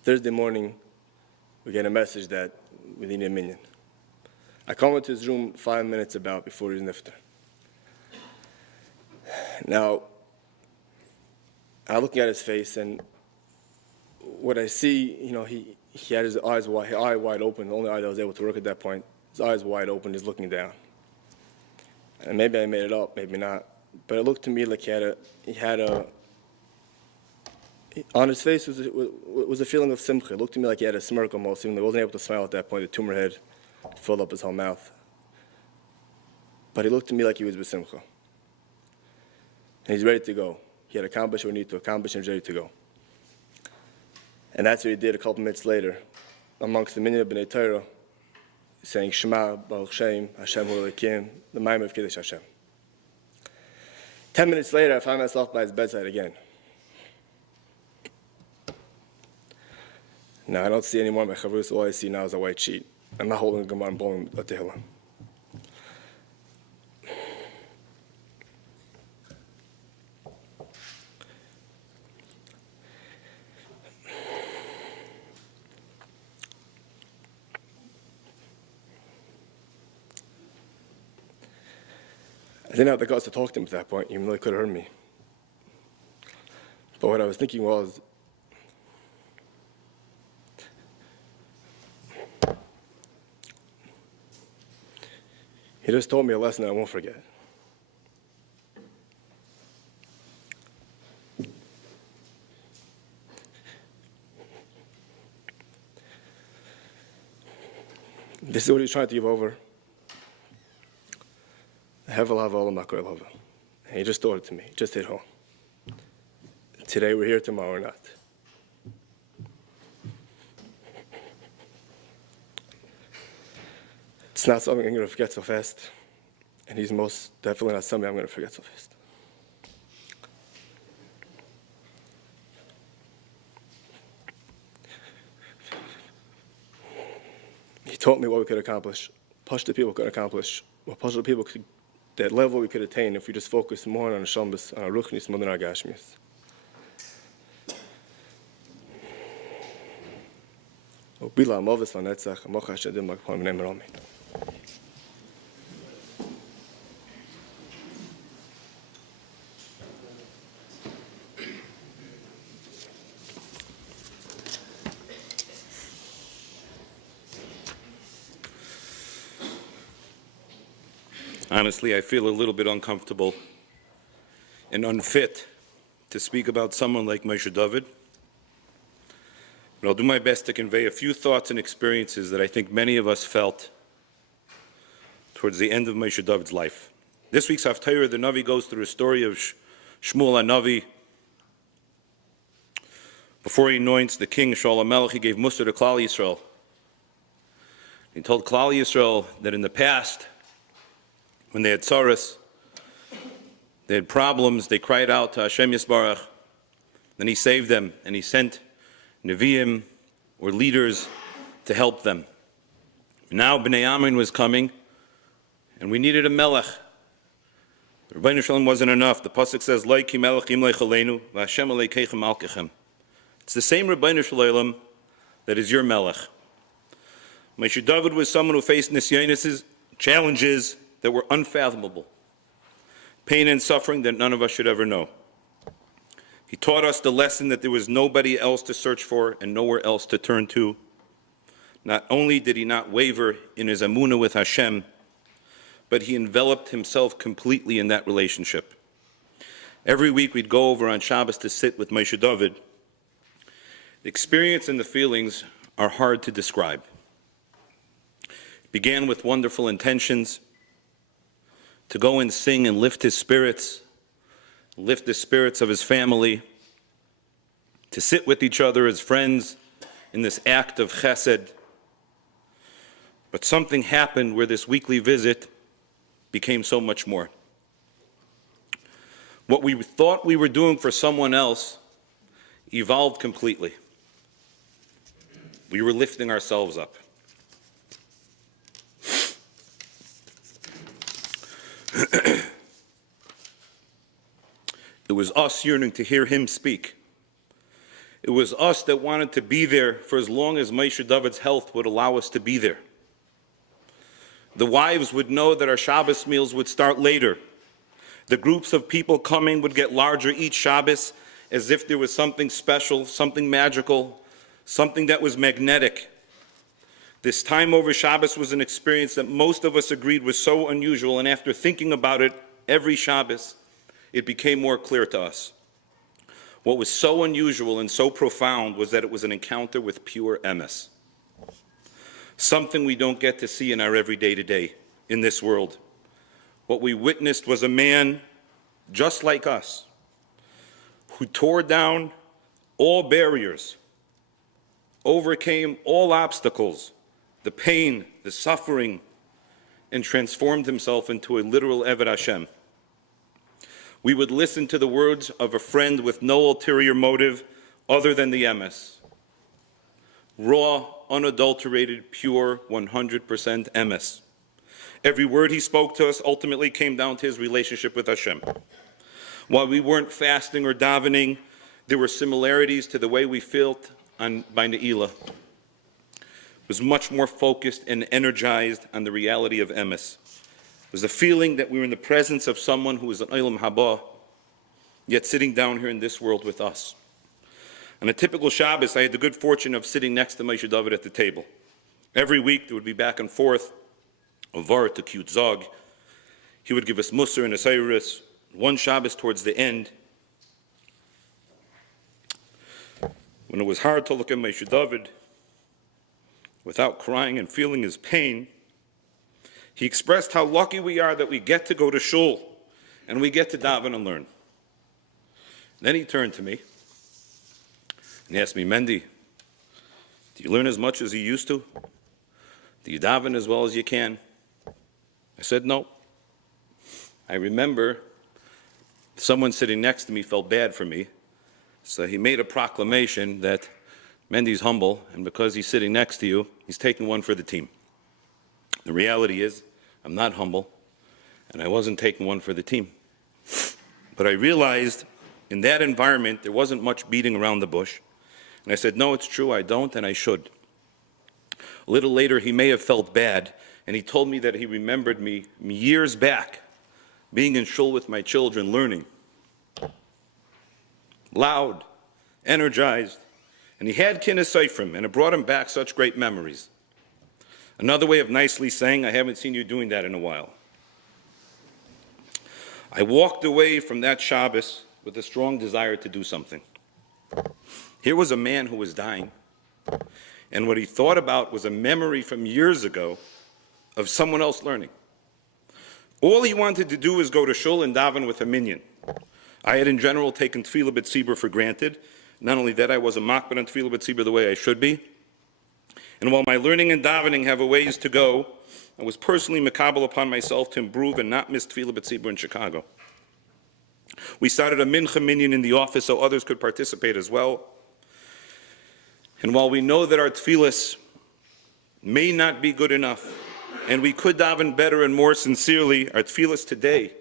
Thursday morning, we get a message that we need a minyan. I come into his room 5 minutes before his nifter. Now, I'm looking at his face, and what I see, he had his eyes wide open, the only eye that was able to work at that point. His eyes wide open, he's looking down. And maybe I made it up, maybe not. But it looked to me like on his face was a feeling of simcha. It looked to me like he had a smirk almost, even though he wasn't able to smile at that point. The tumor had filled up his whole mouth. But he looked to me like he was with simcha. And he's ready to go. He had accomplished what he needed to accomplish and he's ready to go. And that's what he did a couple minutes later. Amongst the minyan of B'nai Torah, saying Shema, Baruch Shem, Hashem Hu Elokim, the Maim of Kiddush Hashem. 10 minutes later, I find myself by his bedside again. Now, I don't see any more of my chavrus. All I see now is a white sheet. I'm not holding a Gemara, I'm bowling a tehillah. I didn't have the guts to talk to him at that point, even though he could have heard me. But what I was thinking was, he just told me a lesson that I won't forget. This is what he's trying to give over. Hevel havel makor lava. And he just told it to me. He just hit home. Today we're here, tomorrow we're not. It's not something I'm going to forget so fast. And he's most definitely not something I'm going to forget so fast. He taught me what we could accomplish. Pashto people could accomplish. What Pashto people could, that level we could attain if we just focus more on our shambas, on our ruchnis, more than our gashmis. Bila amovis lanetzach, amocha shedim lakpon v'nei meromi. Honestly, I feel a little bit uncomfortable and unfit to speak about someone like Moshe Dovid. But I'll do my best to convey a few thoughts and experiences that I think many of us felt towards the end of Moshe Dovid's life. This week's Haftarah, the Navi goes through a story of Shmuel HaNavi. Before he anoints the king, Shaul HaMelech, he gave Mussar to Klal Yisrael. He told Klal Yisrael that in the past, when they had tzaras, they had problems, they cried out to Hashem Yisbarach. Then he saved them, and he sent Nevi'im, or leaders, to help them. Now Bnei Amin was coming, and we needed a melech. Rebbeinu Shalom wasn't enough. The pasuk says, "Lo ki melech im leichalenu, v'Hashem aleikeichem alkechem." It's the same Rebbeinu Shalom that is your melech. Moshe Dovid was someone who faced nisyonos, challenges that were unfathomable, pain and suffering that none of us should ever know. He taught us the lesson that there was nobody else to search for and nowhere else to turn to. Not only did he not waver in his amunah with Hashem, but he enveloped himself completely in that relationship. Every week we'd go over on Shabbos to sit with Moshe Dovid. The experience and the feelings are hard to describe. It began with wonderful intentions to go and sing and lift his spirits, lift the spirits of his family, to sit with each other as friends in this act of chesed. But something happened where this weekly visit became so much more. What we thought we were doing for someone else evolved completely. We were lifting ourselves up. It was us yearning to hear him speak. It was us that wanted to be there for as long as Moshe Dovid's health would allow us to be there. The wives would know that our Shabbos meals would start later. The groups of people coming would get larger each Shabbos, as if there was something special, something magical, something that was magnetic. This time over Shabbos was an experience that most of us agreed was so unusual, and after thinking about it every Shabbos, it became more clear to us. What was so unusual and so profound was that it was an encounter with pure emes. Something we don't get to see in our everyday today in this world. What we witnessed was a man just like us, who tore down all barriers, overcame all obstacles, the pain, the suffering, and transformed himself into a literal Eved Hashem. We would listen to the words of a friend with no ulterior motive other than the emes. Raw, unadulterated, pure, 100% emes. Every word he spoke to us ultimately came down to his relationship with Hashem. While we weren't fasting or davening, there were similarities to the way we felt by Ne'ilah. It was much more focused and energized on the reality of emes. It was a feeling that we were in the presence of someone who was an Olam Haba, yet sitting down here in this world with us. On a typical Shabbos, I had the good fortune of sitting next to Moshe Dovid at the table. Every week, there would be back and forth, a var to cute zog. He would give us Musar and Asayris. One Shabbos towards the end, when it was hard to look at Moshe Dovid without crying and feeling his pain, he expressed how lucky we are that we get to go to shul and we get to daven and learn. Then he turned to me and he asked me, Mendy, do you learn as much as you used to? Do you daven as well as you can? I said, no. I remember someone sitting next to me felt bad for me, so he made a proclamation that Mendy's humble, and because he's sitting next to you, he's taking one for the team. The reality is, I'm not humble, and I wasn't taking one for the team. But I realized in that environment, there wasn't much beating around the bush. And I said, no, it's true, I don't, and I should. A little later, he may have felt bad, and he told me that he remembered me years back, being in shul with my children, learning. Loud, energized, and he had kinnis seifrim, and it brought him back such great memories. Another way of nicely saying, I haven't seen you doing that in a while. I walked away from that Shabbos with a strong desire to do something. Here was a man who was dying, and what he thought about was a memory from years ago of someone else learning. All he wanted to do was go to shul and daven with a minyan. I had in general taken Tefillah B'Tzibur for granted. Not only that, I was a makbid on Tefillah B'Tzibur the way I should be. And while my learning and davening have a ways to go, I was personally makabel upon myself to improve and not miss Tefillah B'Tzibur in Chicago. We started a mincha minyan in the office so others could participate as well. And while we know that our tefillas may not be good enough, and we could daven better and more sincerely, our tefillas today,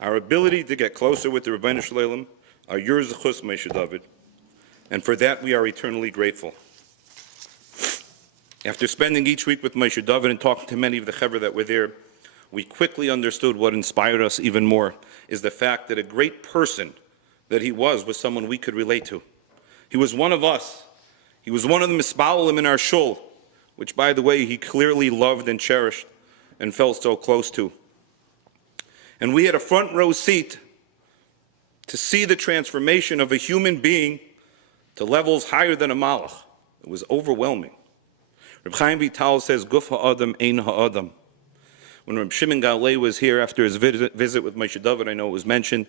our ability to get closer with the Rebbeinu Shalom, are your zechus, Moshe Dovid, and for that we are eternally grateful. After spending each week with Moshe Dovid and talking to many of the chevra that were there, we quickly understood what inspired us even more is the fact that a great person that he was someone we could relate to. He was one of us. He was one of the mispalim in our shul, which, by the way, he clearly loved and cherished and felt so close to. And we had a front row seat to see the transformation of a human being to levels higher than a malach. It was overwhelming. Reb Chaim Vital says, Guf ha'adam ein ha'adam. When Reb Shimon Galei was here after his visit with Moshe Dovid, I know it was mentioned,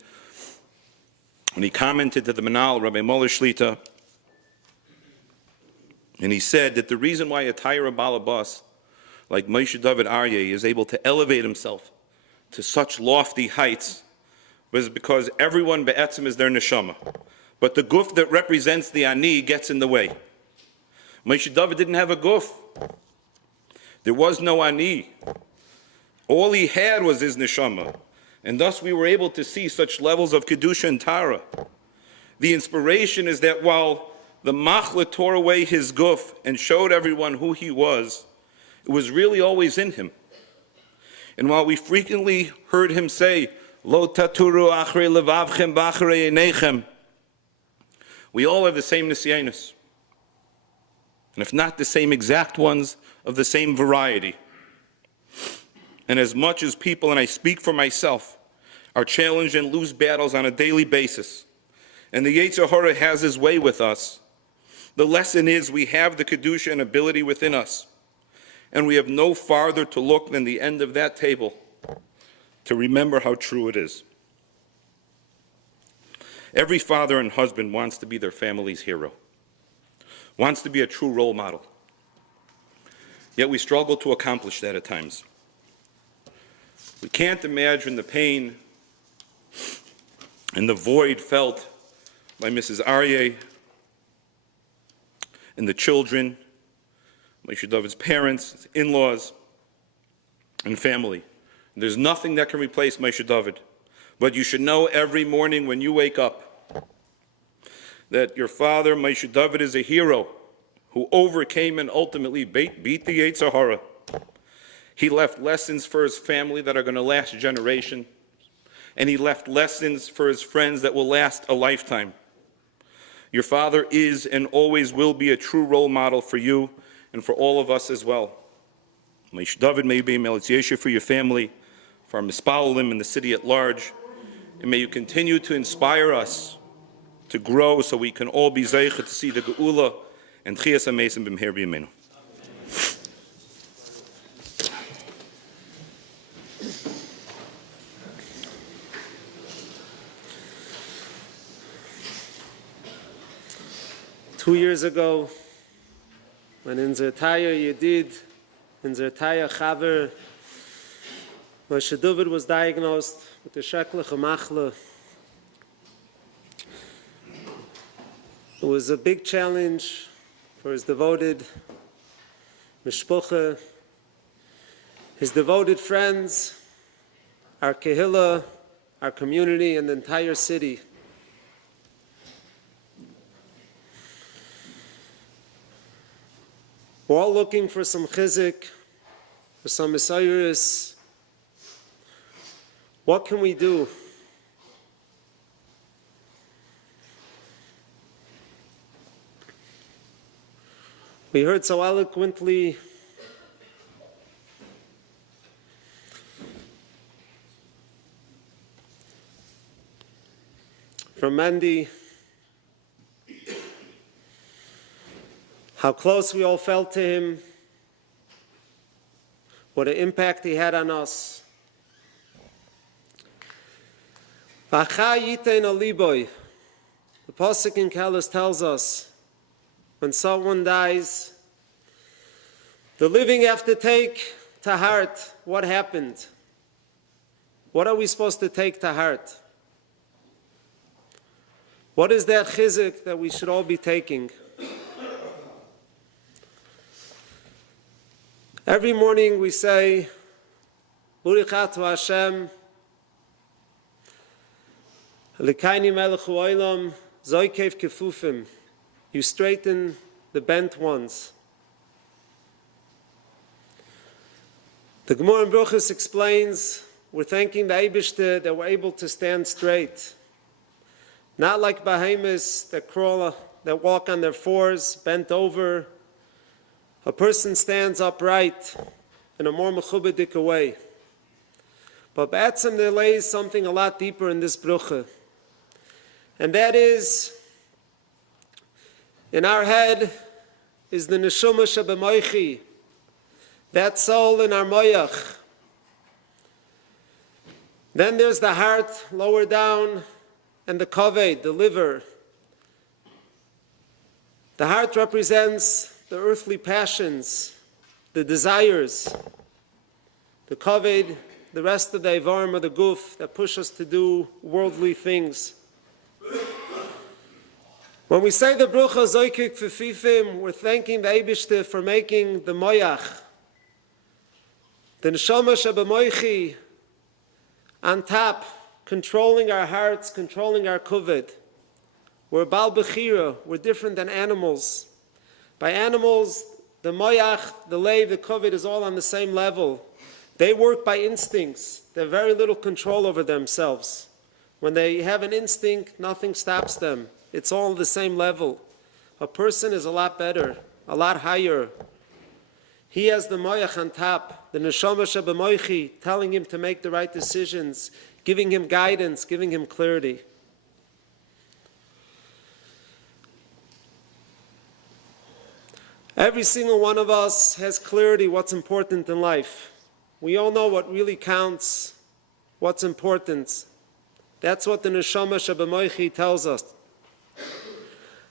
when he commented to the Manal, Rabbi Moller Shlita, and he said that the reason why a Taira Balabas like Moshe Dovid Aryeh is able to elevate himself to such lofty heights was because everyone be'etzim is their neshama. But the guf that represents the ani gets in the way. Moshe Dovid didn't have a guf. There was no ani. All he had was his neshama. And thus we were able to see such levels of kedusha and tara. The inspiration is that while the machla tore away his guf and showed everyone who he was, it was really always in him. And while we frequently heard him say, Lo taturu achrei levavchem b'achrei einechem, we all have the same nisyanis. And if not the same exact ones, of the same variety. And as much as people, and I speak for myself, are challenged and lose battles on a daily basis, and the Yetzer Hara has his way with us, the lesson is we have the Kedusha and ability within us, and we have no farther to look than the end of that table to remember how true it is. Every father and husband wants to be their family's hero, wants to be a true role model. Yet we struggle to accomplish that at times. We can't imagine the pain and the void felt by Mrs. Aryeh and the children, Moshe Dovid's parents, his in-laws, and family. There's nothing that can replace Moshe Dovid. But you should know every morning when you wake up that your father, Moshe Dovid, is a hero who overcame and ultimately beat the Yetzer Hara. He left lessons for his family that are going to last a generation, and he left lessons for his friends that will last a lifetime. Your father is and always will be a true role model for you and for all of us as well. Moshe Dovid may be a Melitz Yesher for your family, for our Mispalim and the city at large, and may you continue to inspire us to grow so we can all be Zeicha to see the Geula and Tchias HaMesim b'mher b'yameinu. Two years ago, when in Zertaya Yedid, in Zertaya Chaver, Moshe Dovid was diagnosed with the Shekliche Machla. It was a big challenge for his devoted mishpucha, his devoted friends, our kehillah, our community, and the entire city. We're all looking for some chizik, for some misayris. What can we do? We heard so eloquently from Mandy how close we all felt to him, what an impact he had on us. The Pasuk in Kalos tells us, when someone dies, the living have to take to heart what happened. What are we supposed to take to heart? What is that chizik that we should all be taking? Every morning we say, Burikatu Hashem, Likaini Melech Olam, Zoikev Kefufim. You straighten the bent ones. The Gemara in Bruchos explains, we're thanking the Eibishter that we're able to stand straight. Not like behemoths that crawl, that walk on their fours, bent over. A person stands upright in a more mechubadik way. But b'atzem there lays something a lot deeper in this brucha. And that is, in our head, is the neshama shebemoichi, that soul in our moyach. Then there's the heart lower down, and the kaved, the liver. The heart represents the earthly passions, the desires. The kaved, the rest of the ivarim of the guf that push us to do worldly things. When we say the brucha zoikik fififim, we're thanking the Eibishter for making the moyach, the neshama shebemoichi, on top, controlling our hearts, controlling our kuved. We're bal bechira, we're different than animals. By animals, the moyach, the leiv, the kuved is all on the same level. They work by instincts. They have very little control over themselves. When they have an instinct, nothing stops them. It's all the same level. A person is a lot better, a lot higher. He has the moyach on top, the neshama shebemoichi, telling him to make the right decisions, giving him guidance, giving him clarity. Every single one of us has clarity what's important in life. We all know what really counts, what's important. That's what the neshama shebemoichi tells us.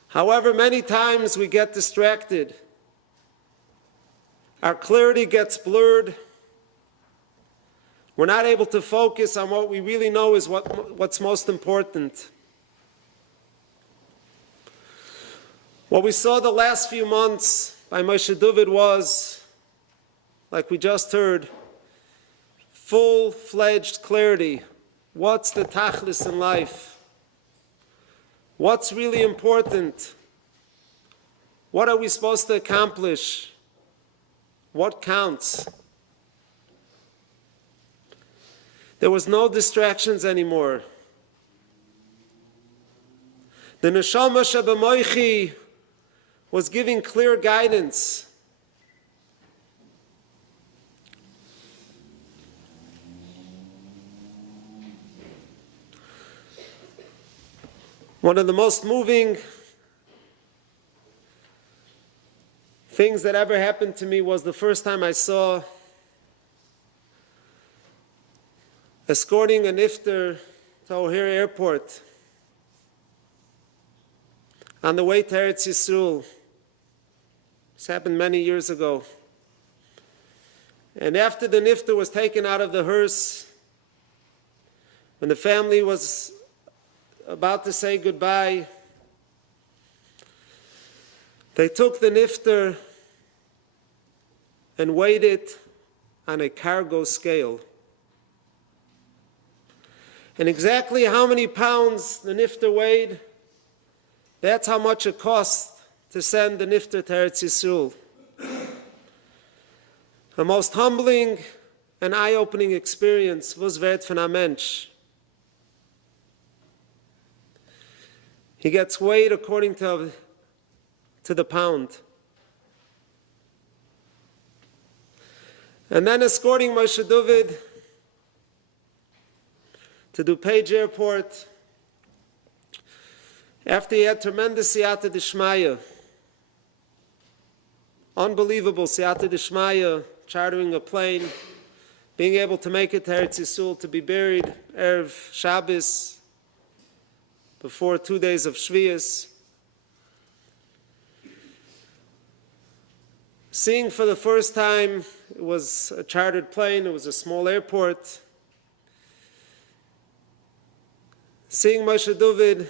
However, many times we get distracted. Our clarity gets blurred. We're not able to focus on what we really know is what's most important. What we saw the last few months by Moshe Dovid was, like we just heard, full-fledged clarity. What's the tachlis in life? What's really important? What are we supposed to accomplish? What counts? There was no distractions anymore. The neshama shebemoichi was giving clear guidance. One of the most moving things that ever happened to me was the first time I saw escorting an iftar to O'Hare Airport on the way to Eretz Yisrael. This happened many years ago. And after the niftar was taken out of the hearse, when the family was about to say goodbye, they took the niftar and weighed it on a cargo scale. And exactly how many pounds the niftar weighed, that's how much it cost to send the niftar to Eretz Yisrael. A most humbling and eye-opening experience was wert von a Mensch. He gets weighed according to the pound. And then escorting Moshe Dovid to DuPage Airport, after he had tremendous siyata d'shmaya, unbelievable siyata d'shmaya, chartering a plane, being able to make it to Eretz Yisrael to be buried Erev Shabbos, before 2 days of Shvius. Seeing for the first time, it was a chartered plane, it was a small airport. Seeing Moshe Dovid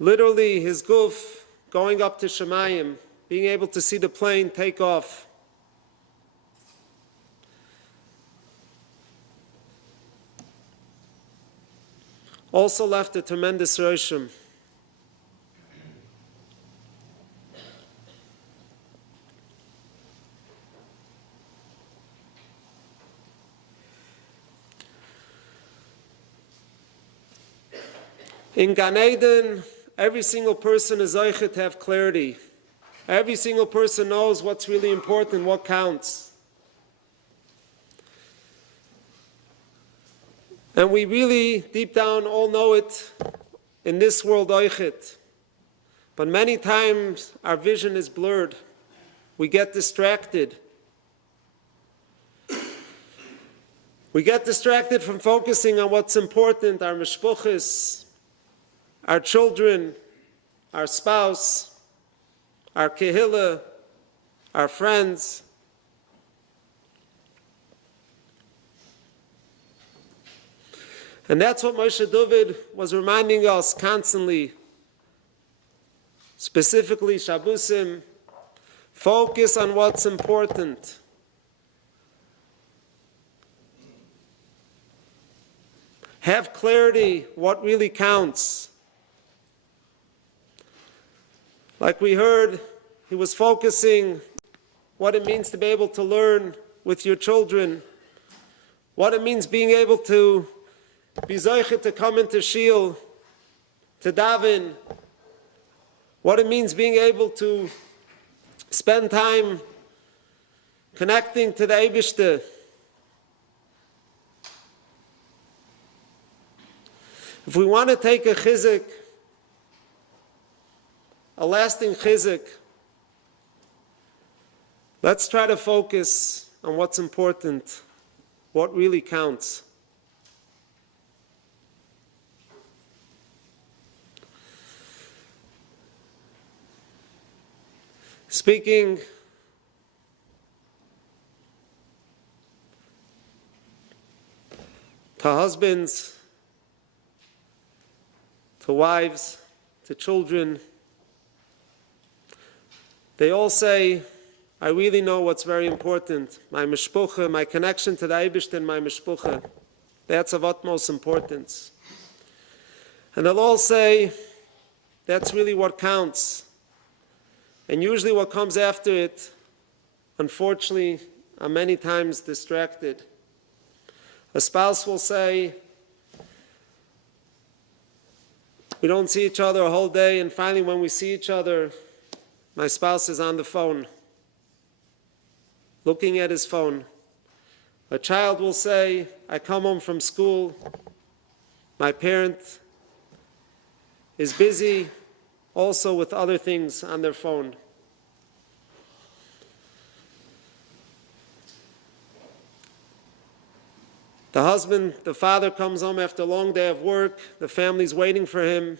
literally his guf going up to Shemayim, being able to see the plane take off. Also left a tremendous Shloshim. In Gan Eden, every single person is zeicher to have clarity. Every single person knows what's really important, what counts. And we really, deep down, all know it in this world, oichet. But many times our vision is blurred. We get distracted. We get distracted from focusing on what's important, our mishpuchas, our children, our spouse, our kehillah, our friends. And that's what Moshe Dovid was reminding us constantly, specifically Shabbosim, focus on what's important. Have clarity what really counts. Like we heard, he was focusing what it means to be able to learn with your children, what it means being able to be zoichet to come into Shiel, to daven, what it means being able to spend time connecting to the Eibishter. If we want to take a chizuk, a lasting chizuk, let's try to focus on what's important, what really counts. Speaking to husbands, to wives, to children, they all say, I really know what's very important. My mishpucha, my connection to the Eibishter and my mishpucha, that's of utmost importance. And they'll all say, that's really what counts. And usually what comes after it, unfortunately, are many times distracted. A spouse will say, we don't see each other a whole day, and finally when we see each other, my spouse is on the phone, looking at his phone. A child will say, I come home from school, my parent is busy also with other things on their phone. The husband, the father comes home after a long day of work, the family's waiting for him,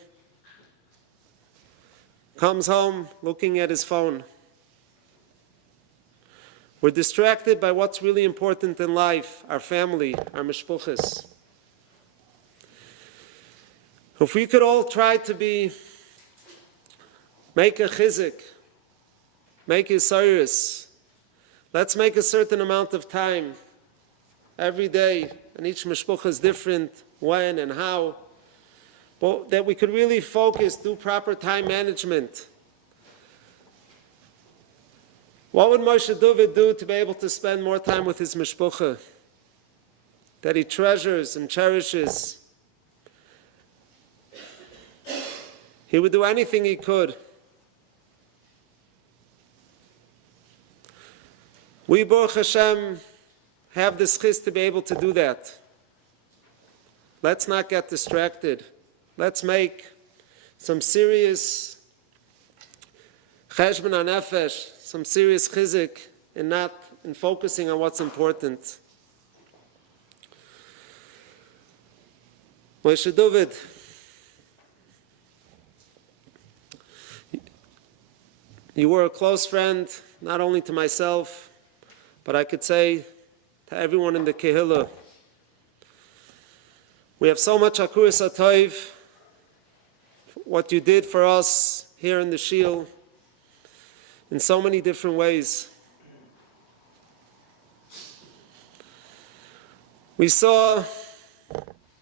comes home looking at his phone. We're distracted by what's really important in life, our family, our mishpuchas. If we could all try to make a chizuk, make a sayris, let's make a certain amount of time every day, and each mishpucha is different, when and how, but that we could really focus, do proper time management. What would Moshe Dovid do to be able to spend more time with his mishpucha that he treasures and cherishes? He would do anything he could. We, Baruch Hashem, have the schis to be able to do that. Let's not get distracted. Let's make some serious cheshbon hanefesh, some serious chizuk, and not in focusing on what's important. Moshe Dovid, you were a close friend, not only to myself, but I could say to everyone in the Kehillah. We have so much Hakuras HaTov, what you did for us here in the Shiel, in so many different ways. We saw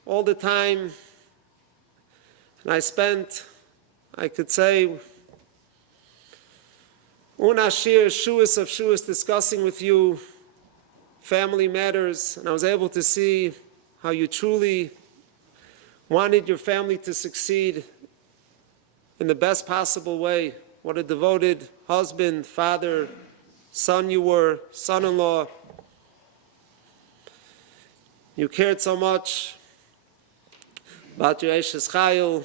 all the time, and I spent, I could say, unashir shuas of shuas discussing with you family matters, and I was able to see how you truly wanted your family to succeed in the best possible way. What a devoted husband, father, son you were, son-in-law. You cared so much about your Eishes Chayil,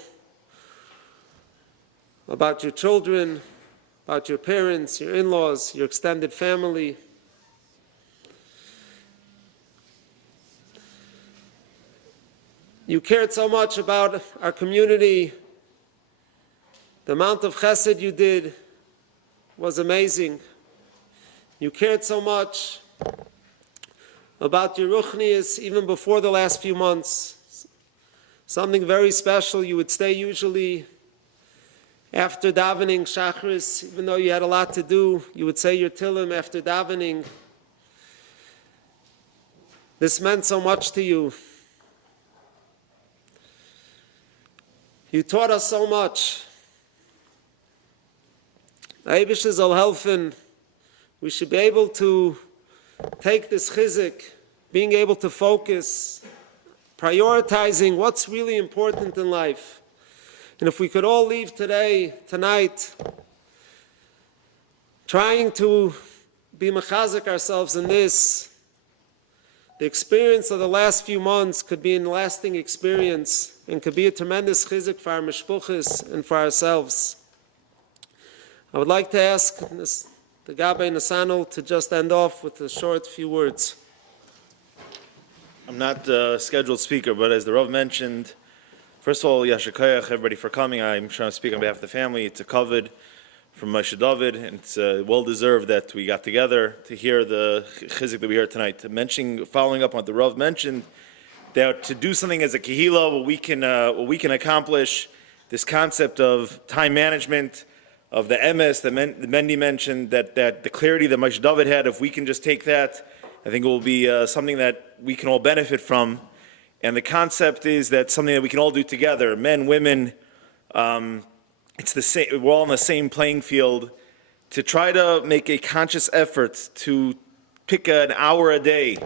about your children, about your parents, your in-laws, your extended family. You cared so much about our community. The amount of chesed you did was amazing. You cared so much about your ruchnius even before the last few months. Something very special. You would stay usually after davening Shachris, even though you had a lot to do. You would say your Tillim after davening. This meant so much to you. You taught us so much. Eibush soll helfen. We should be able to take this chizik, being able to focus, prioritizing what's really important in life. And if we could all leave tonight, trying to be mechazik ourselves in this, the experience of the last few months could be a lasting experience and could be a tremendous chizik for our mishpuchas and for ourselves. I would like to ask the Gabbai Nasano to just end off with a short few words. I'm not a scheduled speaker, but as the Rav mentioned, first of all, Yasher Koyach, everybody for coming. I'm trying to speak on behalf of the family. It's a kavod from Moshe Dovid, and it's well-deserved that we got together to hear the chizik that we heard tonight. Following up on what the Rav mentioned, that to do something as a kehila, what we can accomplish, this concept of time management, of the emes that Mendy mentioned, that the clarity that Moshe Dovid had, if we can just take that, I think it will be something that we can all benefit from. And the concept is that something that we can all do together, men, women, it's the same, we're all on the same playing field, to try to make a conscious effort to pick an hour a day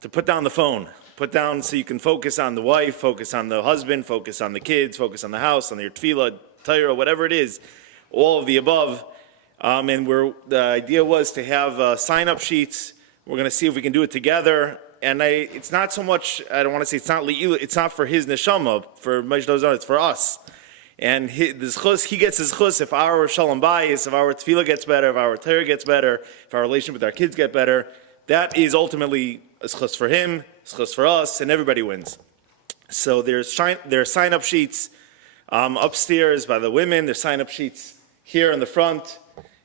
to put down the phone, put down so you can focus on the wife, focus on the husband, focus on the kids, focus on the house, on your tefillah, Torah, whatever it is, all of the above. And the idea was to have sign-up sheets. We're going to see if we can do it together. And it's not so much, I don't want to say it's not for his neshama, for Moshe Dovid, it's for us. And he gets his chus if our shalom bayis, if our tefillah gets better, if our Torah gets better, if our relationship with our kids get better. That is ultimately a chus for him, a chus for us, and everybody wins. So there are sign-up sheets upstairs by the women. There's sign-up sheets here in the front.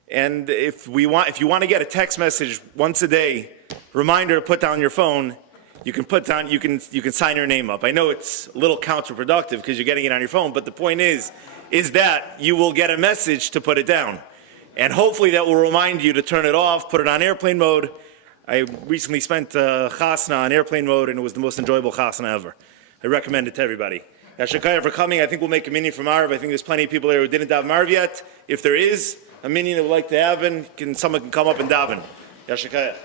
And if you want to get a text message once a day, reminder to put down your phone, you can sign your name up. I know it's a little counterproductive because you're getting it on your phone, but the point is that you will get a message to put it down. And hopefully that will remind you to turn it off, put it on airplane mode. I recently spent chasna on airplane mode, and it was the most enjoyable chasna ever. I recommend it to everybody. Yasher Koyach for coming. I think we'll make a minyan from Arv. I think there's plenty of people there who didn't daven Arv yet. If there is a minyan that would like to have, someone can come up and daven. Yasher Koyach.